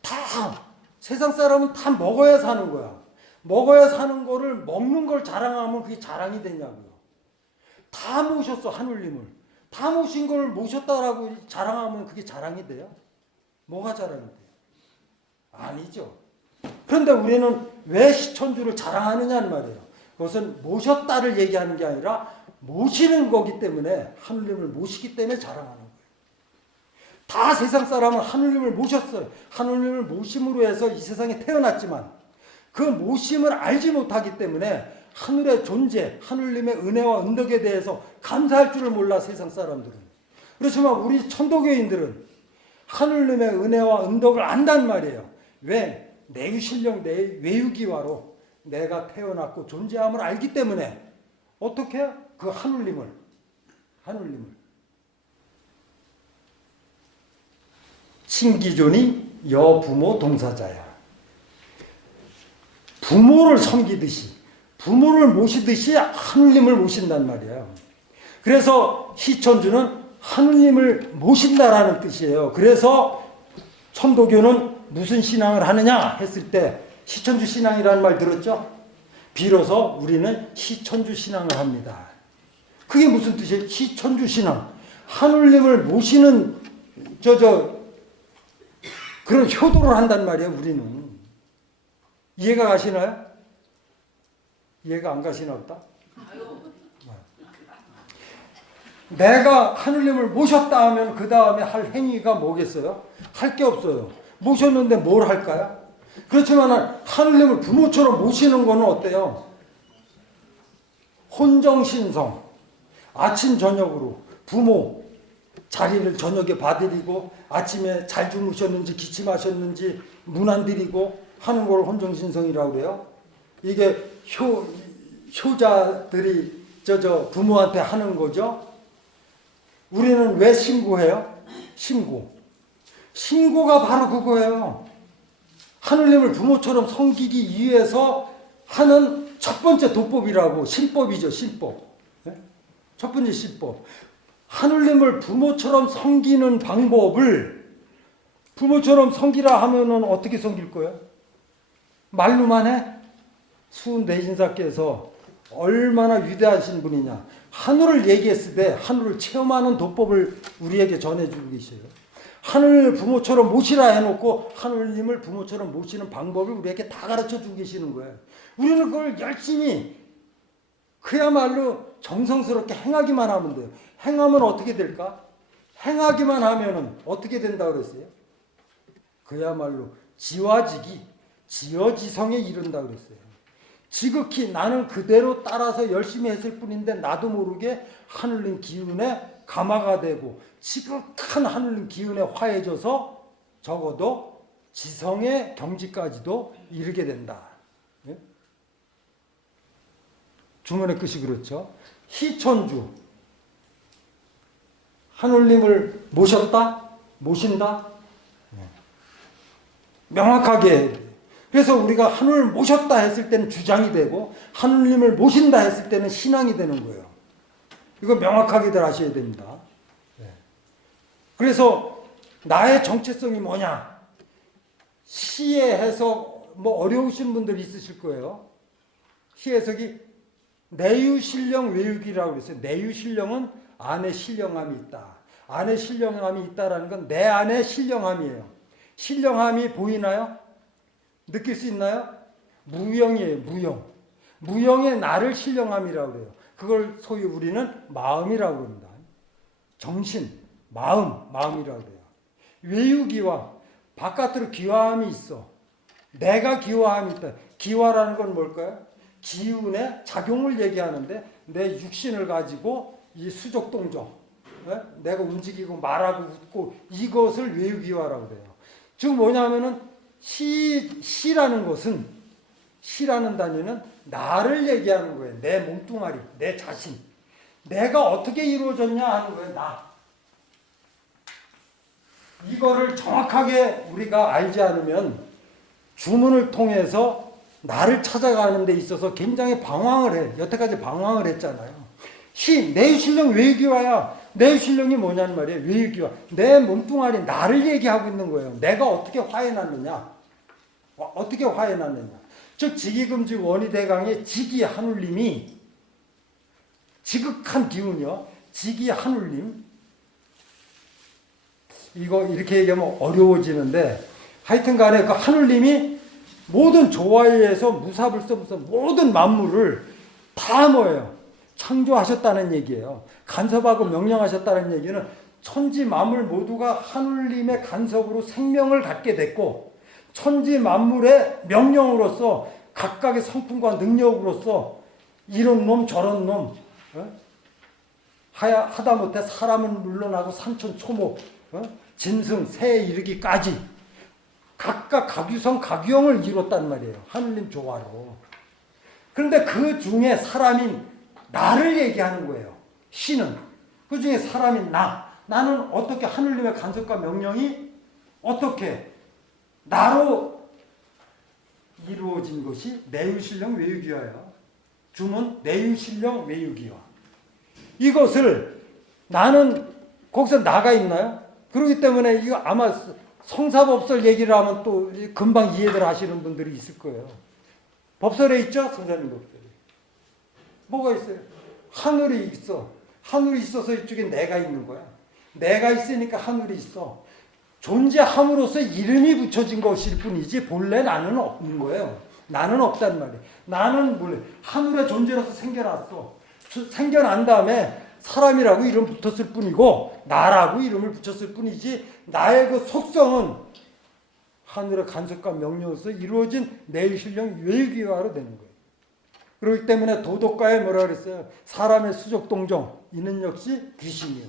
다 세상 사람은 다 먹어야 사는 거야. 먹어야 사는 거를 먹는 걸 자랑하면 그게 자랑이 되냐고요. 다 모셨어, 하늘님을. 다 모신 걸 모셨다라고 자랑하면 그게 자랑이 돼요? 뭐가 자랑이 돼요? 아니죠. 그런데 우리는 왜 시천주를 자랑하느냐는 말이에요. 그것은 모셨다를 얘기하는 게 아니라 모시는 거기 때문에, 하늘님을 모시기 때문에 자랑하는 거예요. 다 세상 사람은 하느님을 모셨어요. 하느님을 모심으로 해서 이 세상에 태어났지만 그 모심을 알지 못하기 때문에 하늘의 존재, 하느님의 은혜와 은덕에 대해서 감사할 줄을 몰라 세상 사람들은. 그렇지만 우리 천도교인들은 하느님의 은혜와 은덕을 안단 말이에요. 왜? 내유신령 내 외유기와로 내가 태어났고 존재함을 알기 때문에 어떻게? 그 하느님을 친기존이 여부모 동사자야. 부모를 섬기듯이 부모를 모시듯이 하느님을 모신단 말이에요. 그래서 시천주는 하느님을 모신다라는 뜻이에요. 그래서 천도교는 무슨 신앙을 하느냐 했을 때 시천주 신앙이라는 말 들었죠? 비로소 우리는 시천주 신앙을 합니다. 그게 무슨 뜻이에요? 시천주 신앙. 하느님을 모시는 그런 효도를 한단 말이에요. 우리는. 이해가 가시나요? 이해가 안 가시나 보다. 내가 하느님을 모셨다 하면 그 다음에 할 행위가 뭐겠어요? 할 게 없어요. 모셨는데 뭘 할까요? 그렇지만 하느님을 부모처럼 모시는 거는 어때요? 혼정신성. 아침 저녁으로 부모 자리를 저녁에 봐드리고 아침에 잘 주무셨는지 기침하셨는지 문 안 드리고 하는 걸 혼정신성이라고 그래요. 이게 효자들이 부모한테 하는 거죠. 우리는 왜 신고해요? 신고가 바로 그거예요. 하느님을 부모처럼 섬기기 위해서 하는 첫 번째 도법이라고. 신법이죠. 신법. 첫 번째 신법. 하느님을 부모처럼 섬기는 방법을 부모처럼 섬기라 하면은 어떻게 섬길 거예요? 말로만 해? 수은대신사께서 얼마나 위대하신 분이냐. 하늘을 얘기했을 때 하늘을 체험하는 도법을 우리에게 전해주고 계셔요. 하늘을 부모처럼 모시라 해놓고 하느님을 부모처럼 모시는 방법을 우리에게 다 가르쳐주고 계시는 거예요. 우리는 그걸 열심히 그야말로 정성스럽게 행하기만 하면 돼요. 행하면 어떻게 될까? 행하기만 하면은 어떻게 된다고 그랬어요? 그야말로 지화지기, 지어지성에 이른다고 그랬어요. 지극히 나는 그대로 따라서 열심히 했을 뿐인데 나도 모르게 하느님 기운에 감화가 되고 지극한 하느님 기운에 화해져서 적어도 지성의 경지까지도 이르게 된다. 예? 주문의 끝이 그렇죠. 희천주 하느님을 모셨다? 모신다? 명확하게. 그래서 우리가 하느님을 모셨다 했을 때는 주장이 되고 하느님을 모신다 했을 때는 신앙이 되는 거예요. 이거 명확하게들 아셔야 됩니다. 그래서 나의 정체성이 뭐냐? 시의 해석 어려우신 분들 있으실 거예요. 시 해석이 내유신령 외유기라고 그랬어요. 내유신령은 안에 신령함이 있다. 안에 신령함이 있다라는 건 내 안에 신령함이에요. 신령함이 보이나요? 느낄 수 있나요? 무형이에요. 무형. 무형의 나를 신령함이라고 그래요. 그걸 소위 우리는 마음이라고 합니다. 정신, 마음이라고 그래요. 외유기화, 바깥으로 기화함이 있어. 내가 기화함이 있다. 기화라는 건 뭘까요? 기운의 작용을 얘기하는데 내 육신을 가지고 이 수족동정, 내가 움직이고 말하고 웃고 이것을 외유기화라고 그래요. 즉 뭐냐면은 시라는 것은, 시라는 단위는 나를 얘기하는 거예요. 내 몸뚱아리, 내 자신. 내가 어떻게 이루어졌냐 하는 거예요. 나. 이거를 정확하게 우리가 알지 않으면 주문을 통해서 나를 찾아가는 데 있어서 굉장히 방황을 해. 여태까지 방황을 했잖아요. 내유신령 외유기화야. 내유신령이 뭐냐는 말이에요. 외유기화. 내 몸뚱아리 나를 얘기하고 있는 거예요. 내가 어떻게 화해났느냐. 어떻게 화해났느냐. 즉 직이금지 원희대강의 직이 하늘님이 지극한 기운이요. 직이 하늘님. 이거 이렇게 얘기하면 어려워지는데 하여튼 간에 그 하늘님이 모든 조화에서 무사불성부터 모든 만물을 다 뭐예요? 창조하셨다는 얘기예요. 간섭하고 명령하셨다는 얘기는 천지 만물 모두가 하느님의 간섭으로 생명을 갖게 됐고 천지 만물의 명령으로서 각각의 성품과 능력으로서 이런 놈 저런 놈 하다못해 사람은 물론하고 산천 초목 짐승 새에 이르기까지 각각 각유성 각유형을 이뤘단 말이에요. 하느님 조화로. 그런데 그 중에 사람인 나를 얘기하는 거예요. 신은. 그 중에 사람인 나는 어떻게 하느님의 간섭과 명령이 어떻게 나로 이루어진 것이 내유신령 외유기와야. 주문 내유신령 외유기와. 이것을 나는 거기서 나가 있나요? 그렇기 때문에 이거 아마 성사법설 얘기를 하면 또 금방 이해들 하시는 분들이 있을 거예요. 법설에 있죠? 성사님 법설에. 뭐가 있어요? 하늘이 있어. 하늘이 있어서 이쪽에 내가 있는 거야. 내가 있으니까 하늘이 있어. 존재함으로써 이름이 붙여진 것일 뿐이지 본래 나는 없는 거예요. 나는 없단 말이에요. 나는 원래 하늘의 존재로서 생겨났어. 생겨난 다음에 사람이라고 이름 붙었을 뿐이고 나라고 이름을 붙였을 뿐이지 나의 그 속성은 하늘의 간섭과 명령으로서 이루어진 내유신령 외유기화로 되는 거예요. 그렇기 때문에 도덕가에 뭐라 그랬어요? 사람의 수족동정 이는 역시 귀신이요.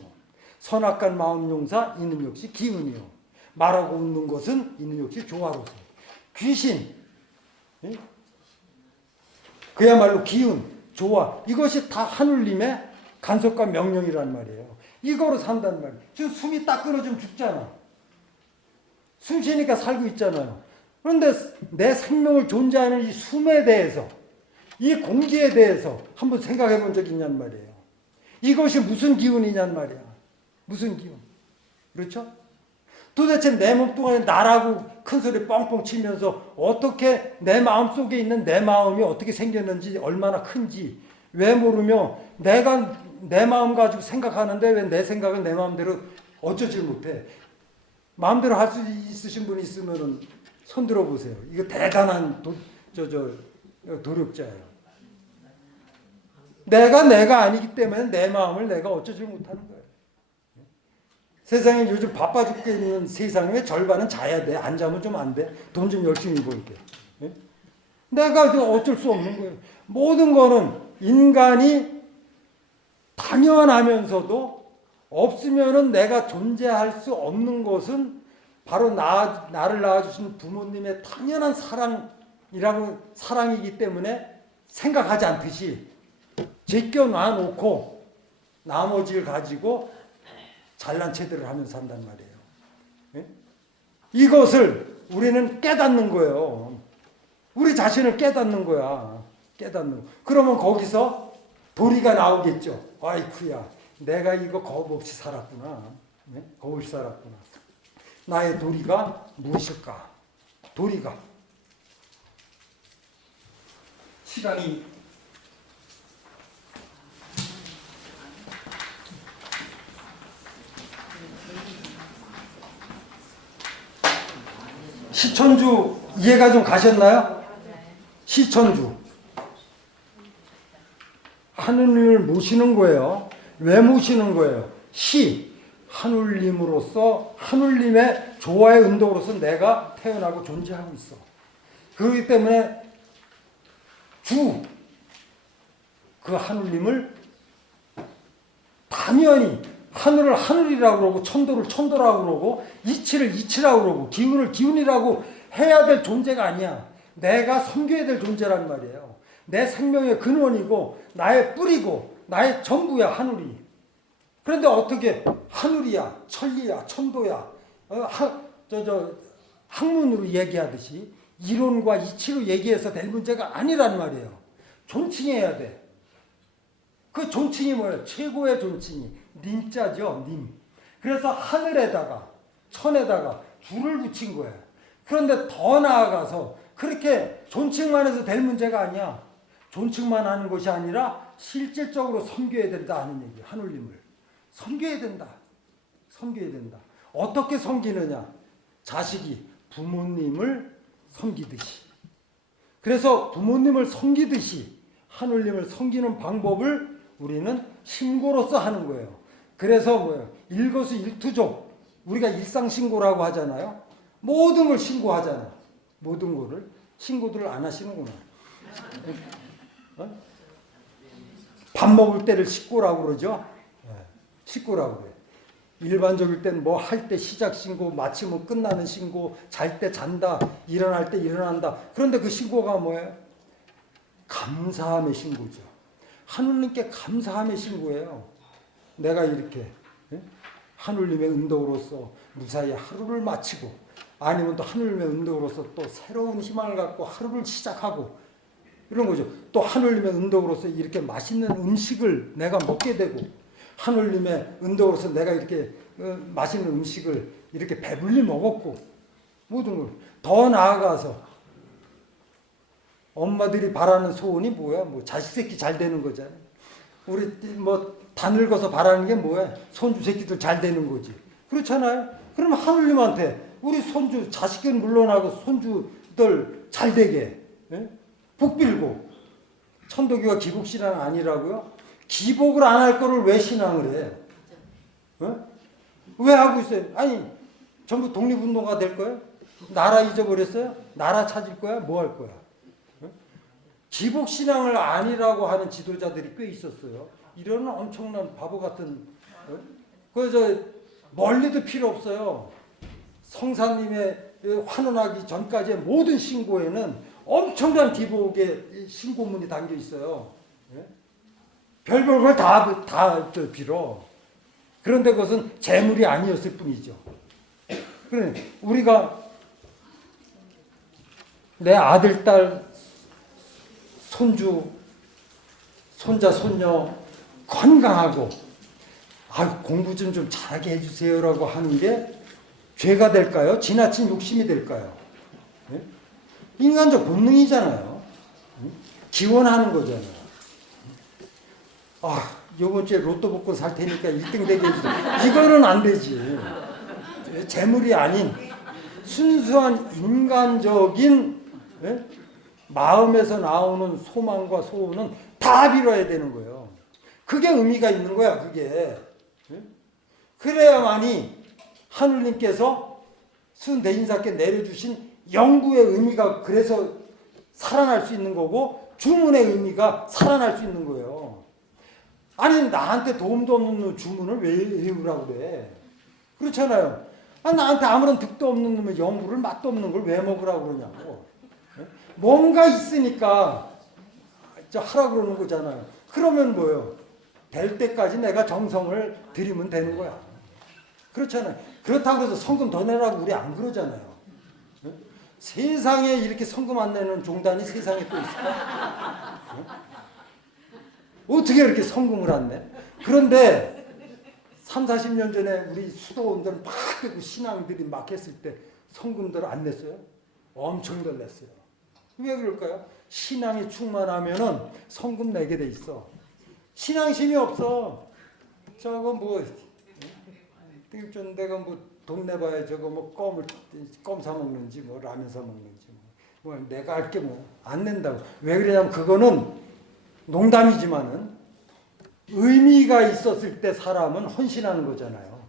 선악간 마음용사 이는 역시 기운이요. 말하고 웃는 것은 이는 역시 조화로서. 귀신 그야말로 기운, 조화 이것이 다 하느님의 간섭과 명령이란 말이에요. 이거로 산단 말이에요. 지금 숨이 딱 끊어지면 죽잖아. 숨 쉬니까 살고 있잖아요. 그런데 내 생명을 존재하는 이 숨에 대해서 이 공기에 대해서 한번 생각해 본 적 있냔 말이에요. 이것이 무슨 기운이냔 말이야. 무슨 기운. 그렇죠? 도대체 내 몸뚱아리 나라고 큰소리 뻥뻥 치면서 어떻게 내 마음속에 있는 내 마음이 어떻게 생겼는지 얼마나 큰지 왜 모르며 내가 내 마음 가지고 생각하는데 왜 내 생각은 내 마음대로 어쩌지 못해. 마음대로 할 수 있으신 분이 있으면 손 들어보세요. 이거 대단한 도력자예요. 내가 아니기 때문에 내 마음을 내가 어쩌지 못하는 거예요. 세상에 요즘 바빠 죽게 있는 세상에 절반은 자야 돼. 안 자면 좀 안 돼. 돈 좀 열심히 벌게. 내가 어쩔 수 없는 거예요. 모든 거는 인간이 당연하면서도 없으면은 내가 존재할 수 없는 것은 바로 나를 낳아주신 부모님의 당연한 사랑이기 때문에 생각하지 않듯이 제껴놔 놓고 나머지를 가지고 잘난 체들을 하면서 산단 말이에요. 이것을 우리는 깨닫는 거예요. 우리 자신을 깨닫는 거야. 깨닫는 거. 그러면 거기서 도리가 나오겠죠. 아이쿠야, 내가 이거 겁 없이 살았구나. 겁 없이 살았구나. 나의 도리가 무엇일까? 도리가. 시간이 시천주 이해가 좀 가셨나요? 시천주. 하느님을 모시는 거예요. 왜 모시는 거예요? 하느님으로서 하느님의 조화의 운동으로서 내가 태어나고 존재하고 있어. 그렇기 때문에 그 하느님을 당연히 하늘을 하늘이라고 그러고 천도를 천도라고 그러고 이치를 이치라고 그러고 기운을 기운이라고 해야 될 존재가 아니야. 내가 섬겨야 될 존재란 말이에요. 내 생명의 근원이고 나의 뿌리고 나의 전부야 하늘이. 그런데 어떻게 하늘이야 천리야 천도야 학문으로 얘기하듯이 이론과 이치로 얘기해서 될 문제가 아니란 말이에요. 존칭해야 돼. 그 존칭이 뭐예요? 최고의 존칭이 님자죠. 님. 그래서 하늘에다가 천에다가 주를 붙인 거예요. 그런데 더 나아가서 그렇게 존칭만 해서 될 문제가 아니야. 존칭만 하는 것이 아니라 실질적으로 섬겨야 된다 하는 얘기예요. 하느님을 섬겨야 된다. 섬겨야 된다. 어떻게 섬기느냐? 자식이 부모님을 섬기듯이. 그래서 부모님을 섬기듯이 하느님을 섬기는 방법을 우리는 신고로서 하는 거예요. 그래서 뭐예요? 일거수일투족, 우리가 일상신고라고 하잖아요. 모든 걸 신고하잖아. 모든 거를. 신고들을 안 하시는구나. 어? 밥 먹을 때를 식고라고 그러죠. 식고라고 그래. 일반적일 땐 뭐 할 때 시작 신고, 마치면 끝나는 신고, 잘 때 잔다, 일어날 때 일어난다. 그런데 그 신고가 뭐예요? 감사함의 신고죠. 하느님께 감사함의 신고예요. 내가 이렇게 하느님의 은덕으로서 무사히 하루를 마치고, 아니면 또 하느님의 은덕으로서 또 새로운 희망을 갖고 하루를 시작하고, 이런 거죠. 또 하느님의 은덕으로서 이렇게 맛있는 음식을 내가 먹게 되고, 하느님의 은덕으로서 내가 이렇게 맛있는 음식을 이렇게 배불리 먹었고, 모든 걸. 더 나아가서 엄마들이 바라는 소원이 뭐야? 뭐 자식 새끼 잘 되는 거잖아요. 우리 뭐 다 늙어서 바라는 게 뭐야? 손주 새끼들 잘 되는 거지. 그렇잖아요. 그러면 하느님한테 우리 손주 자식은 물론하고 손주들 잘 되게 복 빌고. 천도교가 기복신앙 아니라고요? 기복을 안 할 거를 왜 신앙을 해? 왜 하고 있어요? 아니, 전부 독립운동가 될 거예요? 나라 잊어버렸어요? 나라 찾을 거야? 뭐 할 거야? 기복신앙을 아니라고 하는 지도자들이 꽤 있었어요. 이런 엄청난 바보 같은, 그래서 멀리도 필요 없어요. 성사님의 환원하기 전까지의 모든 신고에는 엄청난 기복의 신고문이 담겨 있어요. 별별 걸 다 빌어. 그런데 그것은 재물이 아니었을 뿐이죠. 그래, 우리가 내 아들, 딸, 손주, 손자, 손녀 건강하고 공부 좀 잘하게 해주세요라고 하는 게 죄가 될까요? 지나친 욕심이 될까요? 인간적 본능이잖아요. 기원하는 거잖아요. 요번 주에 로또 복권 살 테니까 1등 되게 해주세요. 이거는 안 되지. 재물이 아닌 순수한 인간적인 마음에서 나오는 소망과 소원은 다 빌어야 되는 거예요. 그게 의미가 있는 거야, 그게. 그래야만이 하느님께서 순대인사께 내려주신 영구의 의미가 그래서 살아날 수 있는 거고, 주문의 의미가 살아날 수 있는 거예요. 아니, 나한테 도움도 없는 주문을 왜 외우라고 그래? 그렇잖아요. 나한테 아무런 득도 없는 놈의 영구를 맛도 없는 걸 왜 먹으라고 그러냐고. 뭔가 있으니까 하라고 그러는 거잖아요. 그러면 뭐예요? 될 때까지 내가 정성을 들이면 되는 거야. 그렇잖아요. 그렇다고 해서 성금 더 내라고 우리 안 그러잖아요. 세상에 이렇게 성금 안 내는 종단이 세상에 또 있을까? 어떻게 이렇게 성금을 안 내? 그런데 3, 40년 전에 우리 수도원들 막 되고 신앙들이 막 했을 때 성금들 안 냈어요? 엄청들 냈어요. 왜 그럴까요? 신앙이 충만하면은 성금 내게 돼 있어. 신앙심이 없어. 저거 뭐 좀 내가 뭐 돈 내봐야 저거 뭐 껌 사 먹는지 뭐 라면 사 먹는지 뭐 내가 할 게 뭐 안 낸다고. 왜 그러냐면 그거는 농담이지만은 의미가 있었을 때 사람은 헌신하는 거잖아요.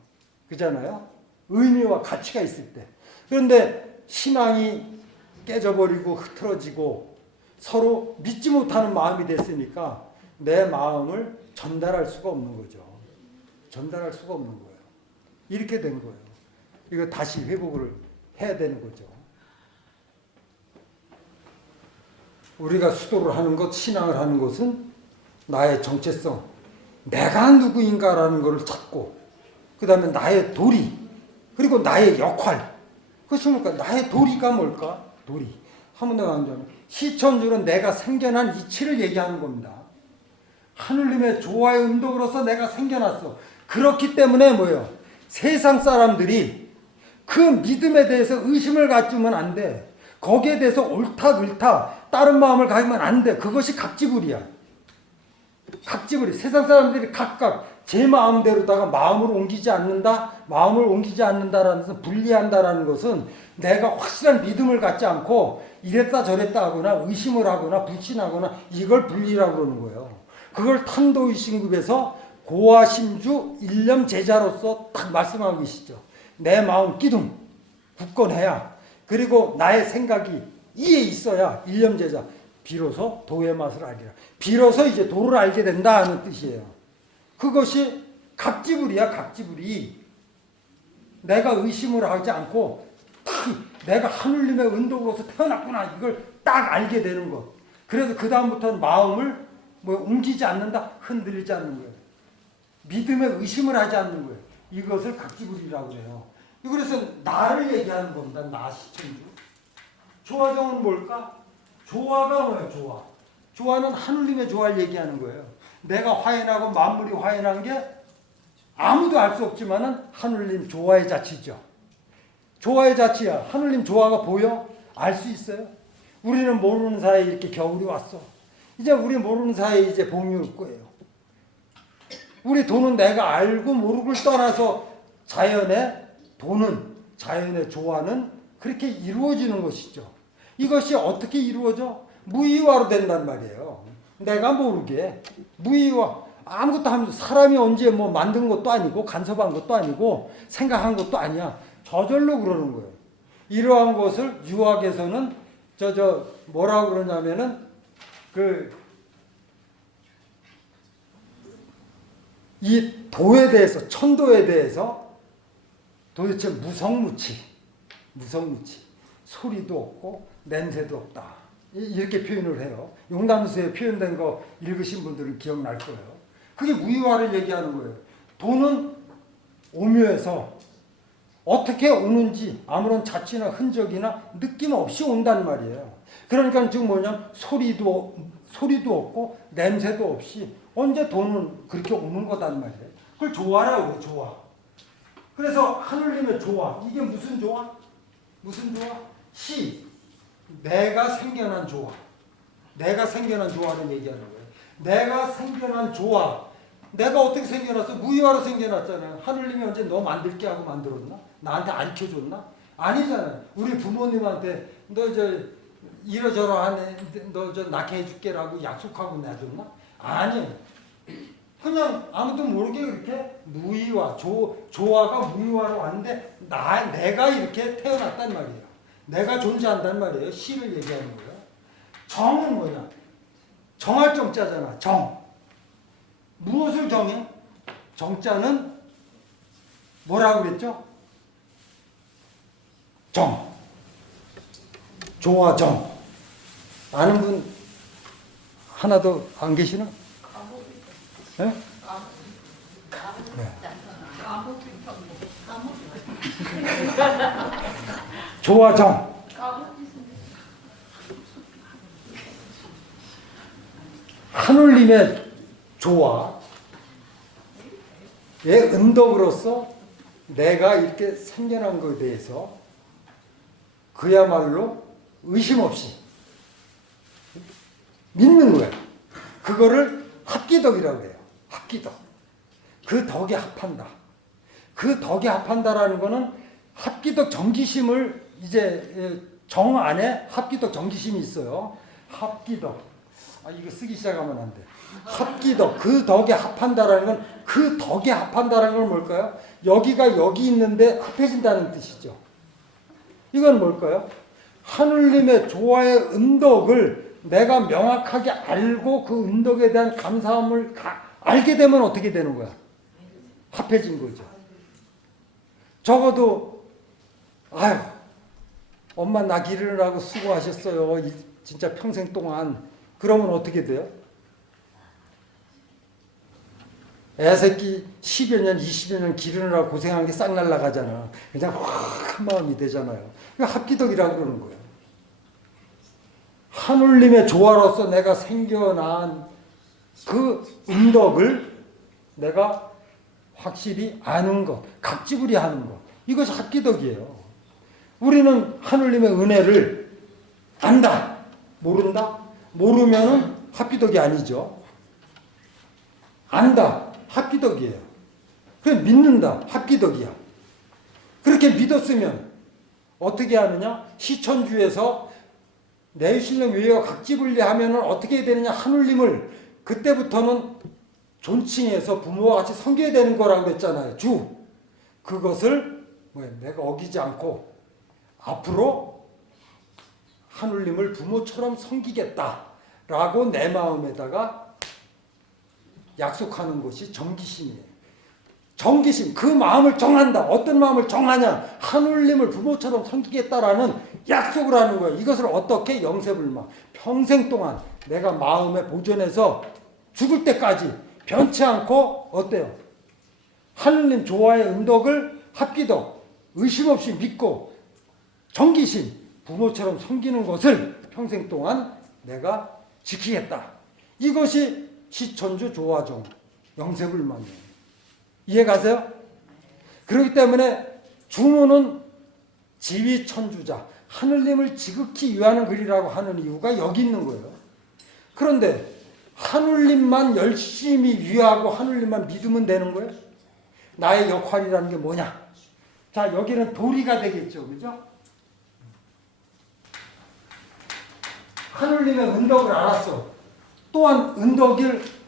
그잖아요. 의미와 가치가 있을 때. 그런데 신앙이 깨져버리고 흐트러지고 서로 믿지 못하는 마음이 됐으니까 내 마음을 전달할 수가 없는 거죠. 전달할 수가 없는 거예요. 이렇게 된 거예요. 이거 다시 회복을 해야 되는 거죠. 우리가 수도를 하는 것, 신앙을 하는 것은 나의 정체성, 내가 누구인가라는 것을 찾고, 그 다음에 나의 도리, 그리고 나의 역할. 그것이 뭘까? 나의 도리가 뭘까? 도리. 한번 더 강조하면 시천주는 내가 생겨난 이치를 얘기하는 겁니다. 하느님의 조화의 은덕으로서 내가 생겨났어. 그렇기 때문에 뭐예요? 세상 사람들이 그 믿음에 대해서 의심을 갖으면 안 돼. 거기에 대해서 옳다 그렇다 다른 마음을 가지면 안 돼. 그것이 각지불이야. 각지불이. 세상 사람들이 각각 제 마음대로다가 마음을 옮기지 않는다. 마음을 옮기지 않는다라는 것은 분리한다라는 것은 내가 확실한 믿음을 갖지 않고 이랬다 저랬다 하거나 의심을 하거나 불신하거나 이걸 분리라고 그러는 거예요. 그걸 탄도의신급에서 고화심주 일념 제자로서 딱 말씀하고 계시죠. 내 마음 기둥 굳건해야, 그리고 나의 생각이 이에 있어야 일념 제자, 비로소 도의 맛을 알리라. 비로소 이제 도를 알게 된다 하는 뜻이에요. 그것이 각지불이야. 각지불이 내가 의심을 하지 않고 딱 내가 하느님의 은덕으로서 태어났구나, 이걸 딱 알게 되는 것. 그래서 그 다음부터는 마음을 뭐 옮기지 않는다, 흔들리지 않는 거예요. 믿음에 의심을 하지 않는 거예요. 이것을 각지불이라고 해요. 그래서 나를 얘기하는 겁니다. 나 시천주. 조화정은 뭘까? 조화가 뭐예요? 조화. 조화는 하느님의 조화를 얘기하는 거예요. 내가 화해나고 만물이 화해난 게 아무도 알 수 없지만은 하느님 조화의 자치죠. 조화의 자치야. 하느님 조화가 보여? 알 수 있어요? 우리는 모르는 사이에 이렇게 겨울이 왔어. 이제 우리 모르는 사이에 이제 봄이 올 거예요. 우리 돈은 내가 알고 모르고를 떠나서 자연의 도는, 자연의 조화는 그렇게 이루어지는 것이죠. 이것이 어떻게 이루어져? 무의화로 된단 말이에요. 내가 모르게 무의화. 아무것도 하면서 사람이 언제 뭐 만든 것도 아니고 간섭한 것도 아니고 생각한 것도 아니야. 저절로 그러는 거예요. 이러한 것을 유학에서는 뭐라고 그러냐면은 이 도에 대해서, 천도에 대해서 도대체 무성무치, 소리도 없고 냄새도 없다, 이렇게 표현을 해요. 용담수에 표현된 거 읽으신 분들은 기억날 거예요. 그게 무의화를 얘기하는 거예요. 도는 오묘해서 어떻게 오는지 아무런 자취나 흔적이나 느낌 없이 온단 말이에요. 그러니까 지금 뭐냐면 소리도 없고 냄새도 없이 언제 도는 그렇게 오는 거단 말이에요. 그걸 조화라고 해요. 조화. 그래서 하느님의 조화. 이게 무슨 조화? 무슨 조화? 내가 생겨난 조화. 내가 생겨난 조화를 얘기하는 거예요. 내가 생겨난 조화. 내가 어떻게 생겨났어? 무의화로 생겨났잖아요. 하느님이 언제 너 만들게 하고 만들었나? 나한테 가르쳐줬나? 아니잖아요. 우리 부모님한테 너 이러저러한 너 낳게 해줄게라고 약속하고 내줬나? 아니에요. 그냥 아무도 모르게 그렇게 무의화, 조화가 무의화로 왔는데 내가 이렇게 태어났단 말이에요. 내가 존재한단 말이에요. 시를 얘기하는 거예요. 정은 뭐냐? 정할 정자잖아. 정. 무엇을 정해? 정자는 뭐라고 그랬죠? 정. 조화 정. 아는 분 하나도 안 계시나? 네? 네. 조화정. 하느님의 조화의 은덕으로서 내가 이렇게 생겨난 것에 대해서 그야말로 의심 없이 믿는 거예요. 그거를 합기덕이라고 해요. 합기덕. 그 덕에 합한다. 그 덕에 합한다라는 거는 합기덕 정기심을 이제 정 안에 합기덕 정기심이 있어요. 합기덕. 이거 쓰기 시작하면 안 돼. 합기덕. 그 덕에 합한다라는 건, 그 덕에 합한다라는 건 뭘까요? 여기가 여기 있는데 합해진다는 뜻이죠. 이건 뭘까요? 하느님의 조화의 은덕을 내가 명확하게 알고 그 은덕에 대한 감사함을 알게 되면 어떻게 되는 거야? 합해진 거죠. 적어도 아유, 엄마 나 기르느라고 수고하셨어요. 진짜 평생 동안. 그러면 어떻게 돼요? 애새끼 10여 년, 20여 년 기르느라고 고생한 게 싹 날아가잖아. 그냥 확 마음이 되잖아요. 합기덕이라고 그러는 거예요. 하느님의 조화로서 내가 생겨난 그 은덕을 내가 확실히 아는 것, 각지불이 하는 것. 이것이 합기덕이에요. 우리는 하느님의 은혜를 안다, 모른다? 모르면은 합기덕이 아니죠. 안다, 합기덕이에요. 그래 믿는다, 합기덕이야. 그렇게 믿었으면 어떻게 하느냐? 시천주에서 내유신령 외유가 각지분리하면은 어떻게 되느냐? 하느님을 그때부터는 존칭해서 부모와 같이 섬겨야 되는 거라고 그랬잖아요. 그것을 내가 어기지 않고 앞으로 하느님을 부모처럼 섬기겠다라고 내 마음에다가 약속하는 것이 정기심이에요. 정기심, 그 마음을 정한다. 어떤 마음을 정하냐? 하느님을 부모처럼 섬기겠다라는 약속을 하는 거예요. 이것을 어떻게? 영세불망. 평생 동안 내가 마음에 보존해서 죽을 때까지 변치 않고 어때요? 하느님 조화의 은덕을 합기덕 의심 없이 믿고 정기심, 부모처럼 섬기는 것을 평생 동안 내가 지키겠다. 이것이 시천주 조화정 영세불망이에요. 이해가세요? 그렇기 때문에 주문은 지위천주자, 하느님을 지극히 위하는 글이라고 하는 이유가 여기 있는 거예요. 그런데 하느님만 열심히 위하고 하느님만 믿으면 되는 거예요? 나의 역할이라는 게 뭐냐? 자, 여기는 도리가 되겠죠. 그죠? 하느님의 은덕을 알았어. 또한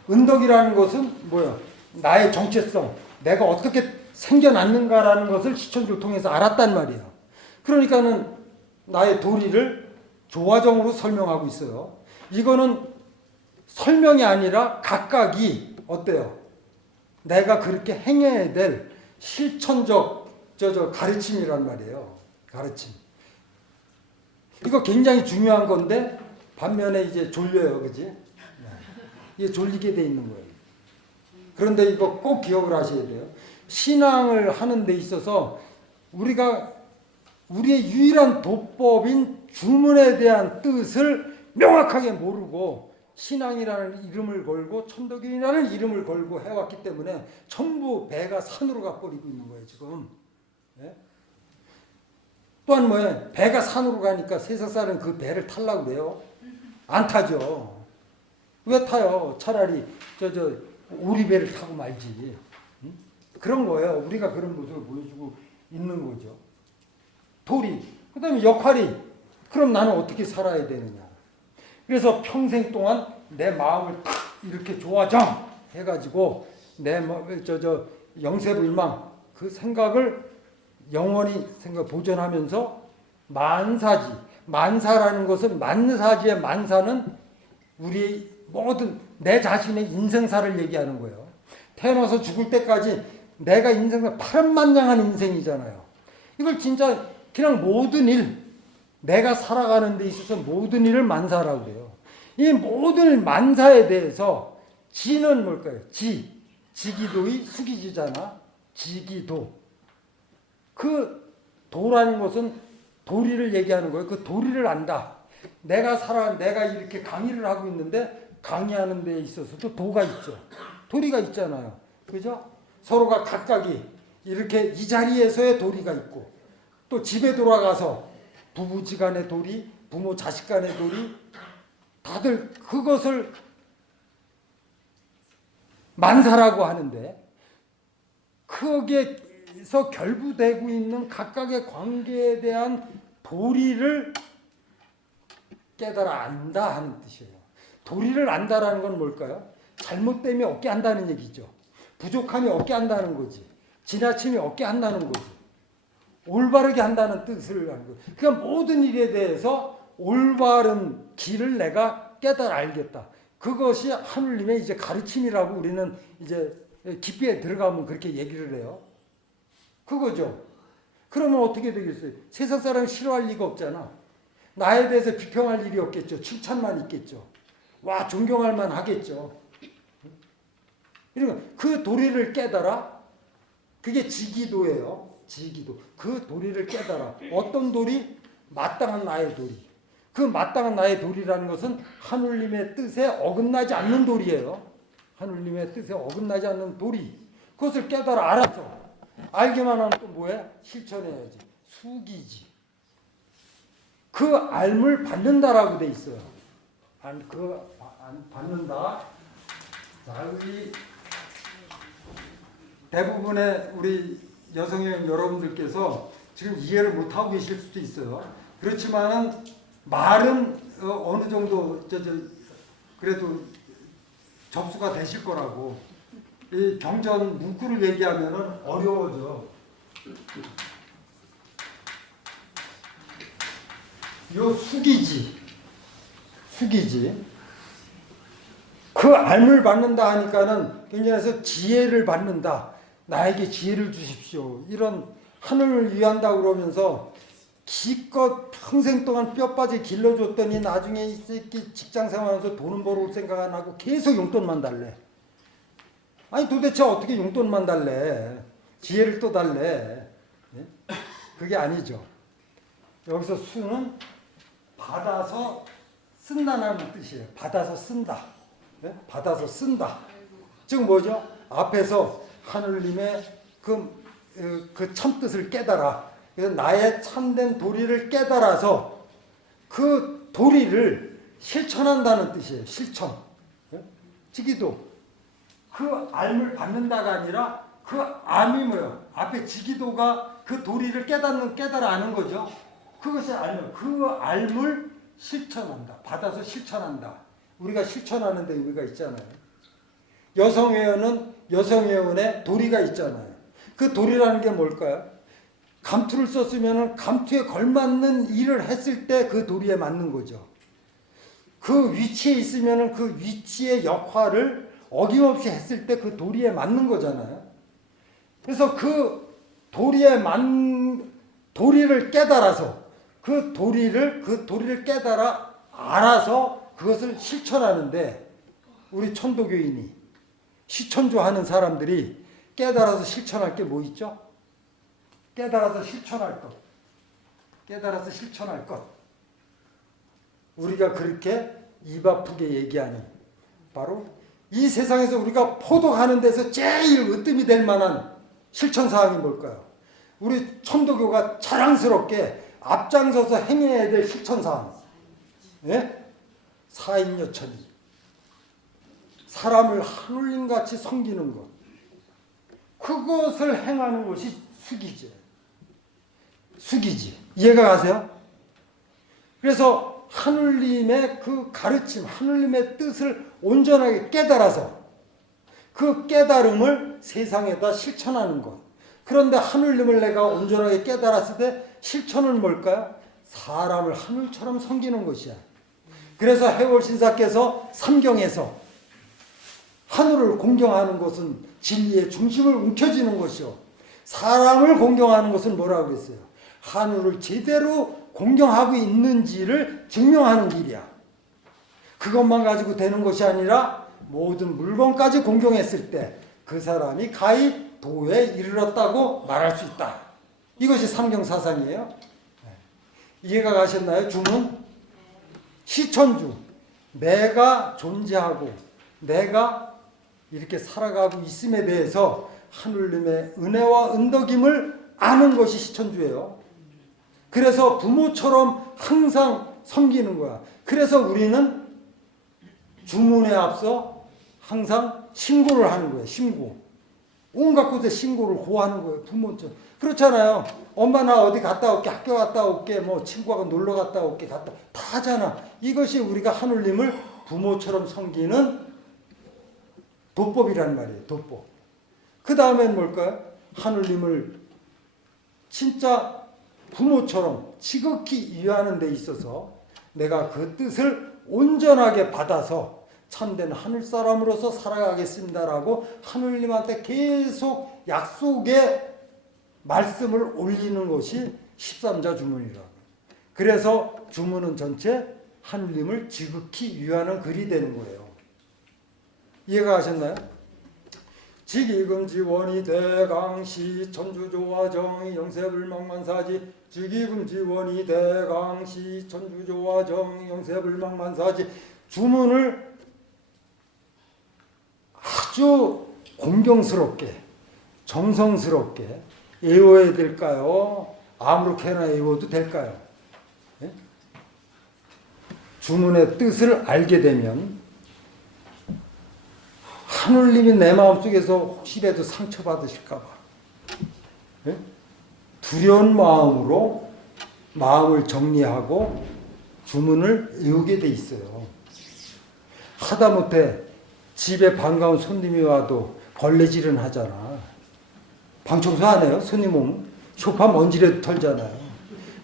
은덕이라는 것은 뭐야? 나의 정체성, 내가 어떻게 생겨났는가라는 것을 시천주를 통해서 알았단 말이에요. 그러니까는 나의 도리를 조화정으로 설명하고 있어요. 이거는 설명이 아니라 각각이 어때요? 내가 그렇게 행해야 될 실천적 가르침이란 말이에요. 가르침. 이거 굉장히 중요한 건데 반면에 이제 졸려요. 그지? 이게 졸리게 돼 있는 거예요. 그런데 이거 꼭 기억을 하셔야 돼요. 신앙을 하는 데 있어서 우리의 유일한 도법인 주문에 대한 뜻을 명확하게 모르고 신앙이라는 이름을 걸고 천도교이라는 이름을 걸고 해왔기 때문에 전부 배가 산으로 가버리고 있는 거예요. 지금. 네? 또한 뭐예요? 배가 산으로 가니까 세상 사람은 그 배를 타려고 그래요. 안 타죠. 왜 타요? 차라리 오리배를 타고 말지. 응? 그런 거예요. 우리가 그런 모습을 보여주고 있는 거죠. 도리. 그 다음에 역할이. 그럼 나는 어떻게 살아야 되느냐. 그래서 평생 동안 내 마음을 탁 이렇게 조화정 해가지고 내 영세불망 그 생각을 영원히 보존하면서 만사지. 만사라는 것은 만사지의 만사는 우리 모든 내 자신의 인생사를 얘기하는 거예요. 태어나서 죽을 때까지 내가 인생사 파란만장한 인생이잖아요. 이걸 진짜 그냥 모든 일, 내가 살아가는 데 있어서 모든 일을 만사라고 그래요. 이 모든 만사에 대해서 지는 뭘까요? 지기도의 수기지잖아. 지기도. 그 도라는 것은 도리를 얘기하는 거예요. 그 도리를 안다. 내가 이렇게 강의를 하고 있는데 강의하는 데 있어서도 도가 있죠. 도리가 있잖아요. 그죠? 서로가 각각이 이렇게 이 자리에서의 도리가 있고 또 집에 돌아가서 부부지간의 도리, 부모 자식 간의 도리 다들 그것을 만사라고 하는데 거기에서 결부되고 있는 각각의 관계에 대한 도리를 깨달아 안다 하는 뜻이에요. 도리를 안다라는 건 뭘까요? 잘못됨이 없게 한다는 얘기죠. 부족함이 없게 한다는 거지. 지나침이 없게 한다는 거지. 올바르게 한다는 뜻을 하는 거예요. 그러니까 모든 일에 대해서 올바른 길을 내가 깨달아 알겠다. 그것이 하느님의 이제 가르침이라고 우리는 이제 깊게 들어가면 그렇게 얘기를 해요. 그거죠. 그러면 어떻게 되겠어요? 세상 사람이 싫어할 리가 없잖아. 나에 대해서 비평할 일이 없겠죠. 칭찬만 있겠죠. 와, 존경할 만 하겠죠. 그러면 그 도리를 깨달아. 그게 지기도예요. 지기도. 그 도리를 깨달아. 어떤 도리? 마땅한 나의 도리. 그 마땅한 나의 도리라는 것은 하느님의 뜻에 어긋나지 않는 도리예요. 하느님의 뜻에 어긋나지 않는 도리. 그것을 깨달아 알았어. 알기만 하면 또 뭐해? 실천해야지. 수기지. 그 알물 받는다라고 돼 있어요. 받는다. 자, 우리 대부분의 우리 여성형 여러분들께서 지금 이해를 못하고 계실 수도 있어요. 그렇지만은 말은 어느 정도 그래도 접수가 되실 거라고. 이 경전 문구를 얘기하면은 어려워져. 요 숙이지. 그 알물 받는다 하니까는 굉장해서 지혜를 받는다. 나에게 지혜를 주십시오. 이런 하늘을 위한다 그러면서 기껏 평생 동안 뼈 빠지 길러줬더니 나중에 이 새끼 직장 생활하면서 돈은 벌어올 생각 안 하고 계속 용돈만 달래. 아니 도대체 어떻게 용돈만 달래? 지혜를 또 달래? 그게 아니죠. 여기서 수는 받아서 쓴다는 뜻이에요. 받아서 쓴다. 받아서 쓴다. 즉 뭐죠? 앞에서 하늘님의 그 참뜻을 깨달아. 그래서 나의 참된 도리를 깨달아서 그 도리를 실천한다는 뜻이에요. 실천. 지기도. 그 알을 받는다가 아니라 그 암이 뭐예요? 앞에 지기도가 그 도리를 깨달아 아는 거죠. 그것이 알물. 그 알물 실천한다. 받아서 실천한다. 우리가 실천하는 데 의미가 있잖아요. 여성회원은 여성회원의 도리가 있잖아요. 그 도리라는 게 뭘까요? 감투를 썼으면 감투에 걸맞는 일을 했을 때 그 도리에 맞는 거죠. 그 위치에 있으면 그 위치의 역할을 어김없이 했을 때 그 도리에 맞는 거잖아요. 그래서 그 도리를 깨달아서 그 도리를 깨달아 알아서 그것을 실천하는데 우리 천도교인이 시천조하는 사람들이 깨달아서 실천할 게 뭐 있죠? 깨달아서 실천할 것. 우리가 그렇게 입 아프게 얘기하니 바로 이 세상에서 우리가 포도가는 데서 제일 으뜸이 될 만한 실천사항이 뭘까요? 우리 천도교가 자랑스럽게 앞장서서 행해야 될 실천사항. 사인여천이. 사람을 하늘님같이 섬기는 것. 그것을 행하는 것이 숙이지. 이해가 가세요? 그래서 하늘님의 그 가르침, 하늘님의 뜻을 온전하게 깨달아서 그 깨달음을 세상에다 실천하는 것. 그런데 하늘님을 내가 온전하게 깨달았을 때 실천은 뭘까요? 사람을 하늘처럼 섬기는 것이야. 그래서 해월신사께서 삼경에서 하늘을 공경하는 것은 진리의 중심을 움켜쥐는 것이요. 사람을 공경하는 것은 뭐라고 그랬어요? 하늘을 제대로 공경하고 있는지를 증명하는 길이야. 그것만 가지고 되는 것이 아니라 모든 물건까지 공경했을 때 그 사람이 가히 도에 이르렀다고 말할 수 있다. 이것이 삼경사상이에요. 이해가 가셨나요? 주문? 시천주. 내가 존재하고 내가 이렇게 살아가고 있음에 대해서 하늘님의 은혜와 은덕임을 아는 것이 시천주예요. 그래서 부모처럼 항상 섬기는 거야. 그래서 우리는 주문에 앞서 항상 신고를 하는 거예요. 신고. 온갖 곳에 신고를 고하는 거예요. 부모처럼. 그렇잖아요. 엄마 나 어디 갔다 올게, 학교 갔다 올게, 뭐 친구하고 놀러 갔다 올게, 다 하잖아. 이것이 우리가 하늘님을 부모처럼 섬기는 도법이란 말이에요. 도법. 그 다음엔 뭘까요? 하늘님을 진짜 부모처럼 지극히 이해하는 데 있어서 내가 그 뜻을 온전하게 받아서 참된 하늘사람으로서 살아가겠습니다라고 하늘님한테 계속 약속의 말씀을 올리는 것이 13자 주문이라고. 그래서 주문은 전체 하늘님을 지극히 위하는 글이 되는 거예요. 이해가 가셨나요? 지기금지원이 대강시 천주조와 정의 영세불망만사지 지기금지원이 대강시 천주조와 정의 영세불망만사지. 주문을 아주 공경스럽게 정성스럽게 외워야 될까요? 아무렇게나 외워도 될까요? 예? 주문의 뜻을 알게 되면 하늘님이 내 마음속에서 혹시라도 상처받으실까 봐 두려운 마음으로 마음을 정리하고 주문을 외우게 돼 있어요. 하다못해 집에 반가운 손님이 와도 걸레질은 하잖아. 방 청소 안 해요? 손님 오면 소파 먼지라도 털잖아요.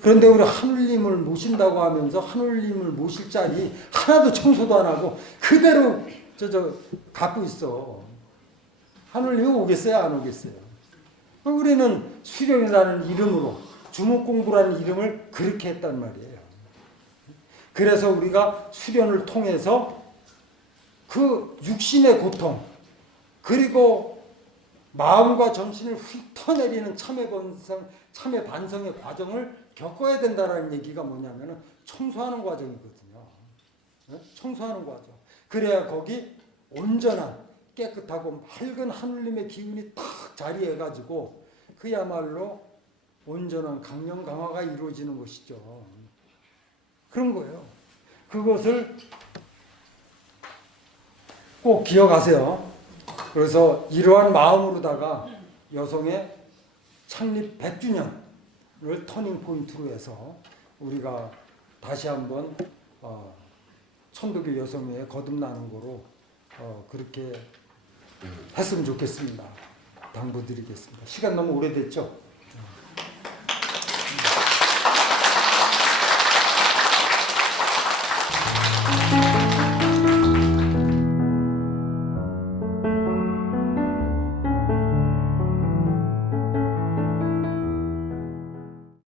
그런데 우리 하늘님을 모신다고 하면서 하늘님을 모실 자리 하나도 청소도 안 하고 그대로 갖고 있어. 하늘님이 오겠어요? 안 오겠어요? 우리는 수련이라는 이름으로 주목공부라는 이름을 그렇게 했단 말이에요. 그래서 우리가 수련을 통해서 그 육신의 고통 그리고 마음과 정신을 훑어내리는 참회 반성의 과정을 겪어야 된다는 얘기가 뭐냐면 청소하는 과정이거든요. 청소하는 과정. 그래야 거기 온전한 깨끗하고 맑은 하늘님의 기운이 탁 자리해가지고 그야말로 온전한 강령 강화가 이루어지는 것이죠. 그런 거예요. 그것을 꼭 기억하세요. 그래서 이러한 마음으로다가 여성의 창립 100주년을 터닝 포인트로 해서 우리가 다시 한번 천도교 여성회에 거듭나는 거로 그렇게 했으면 좋겠습니다. 당부드리겠습니다. 시간 너무 오래됐죠?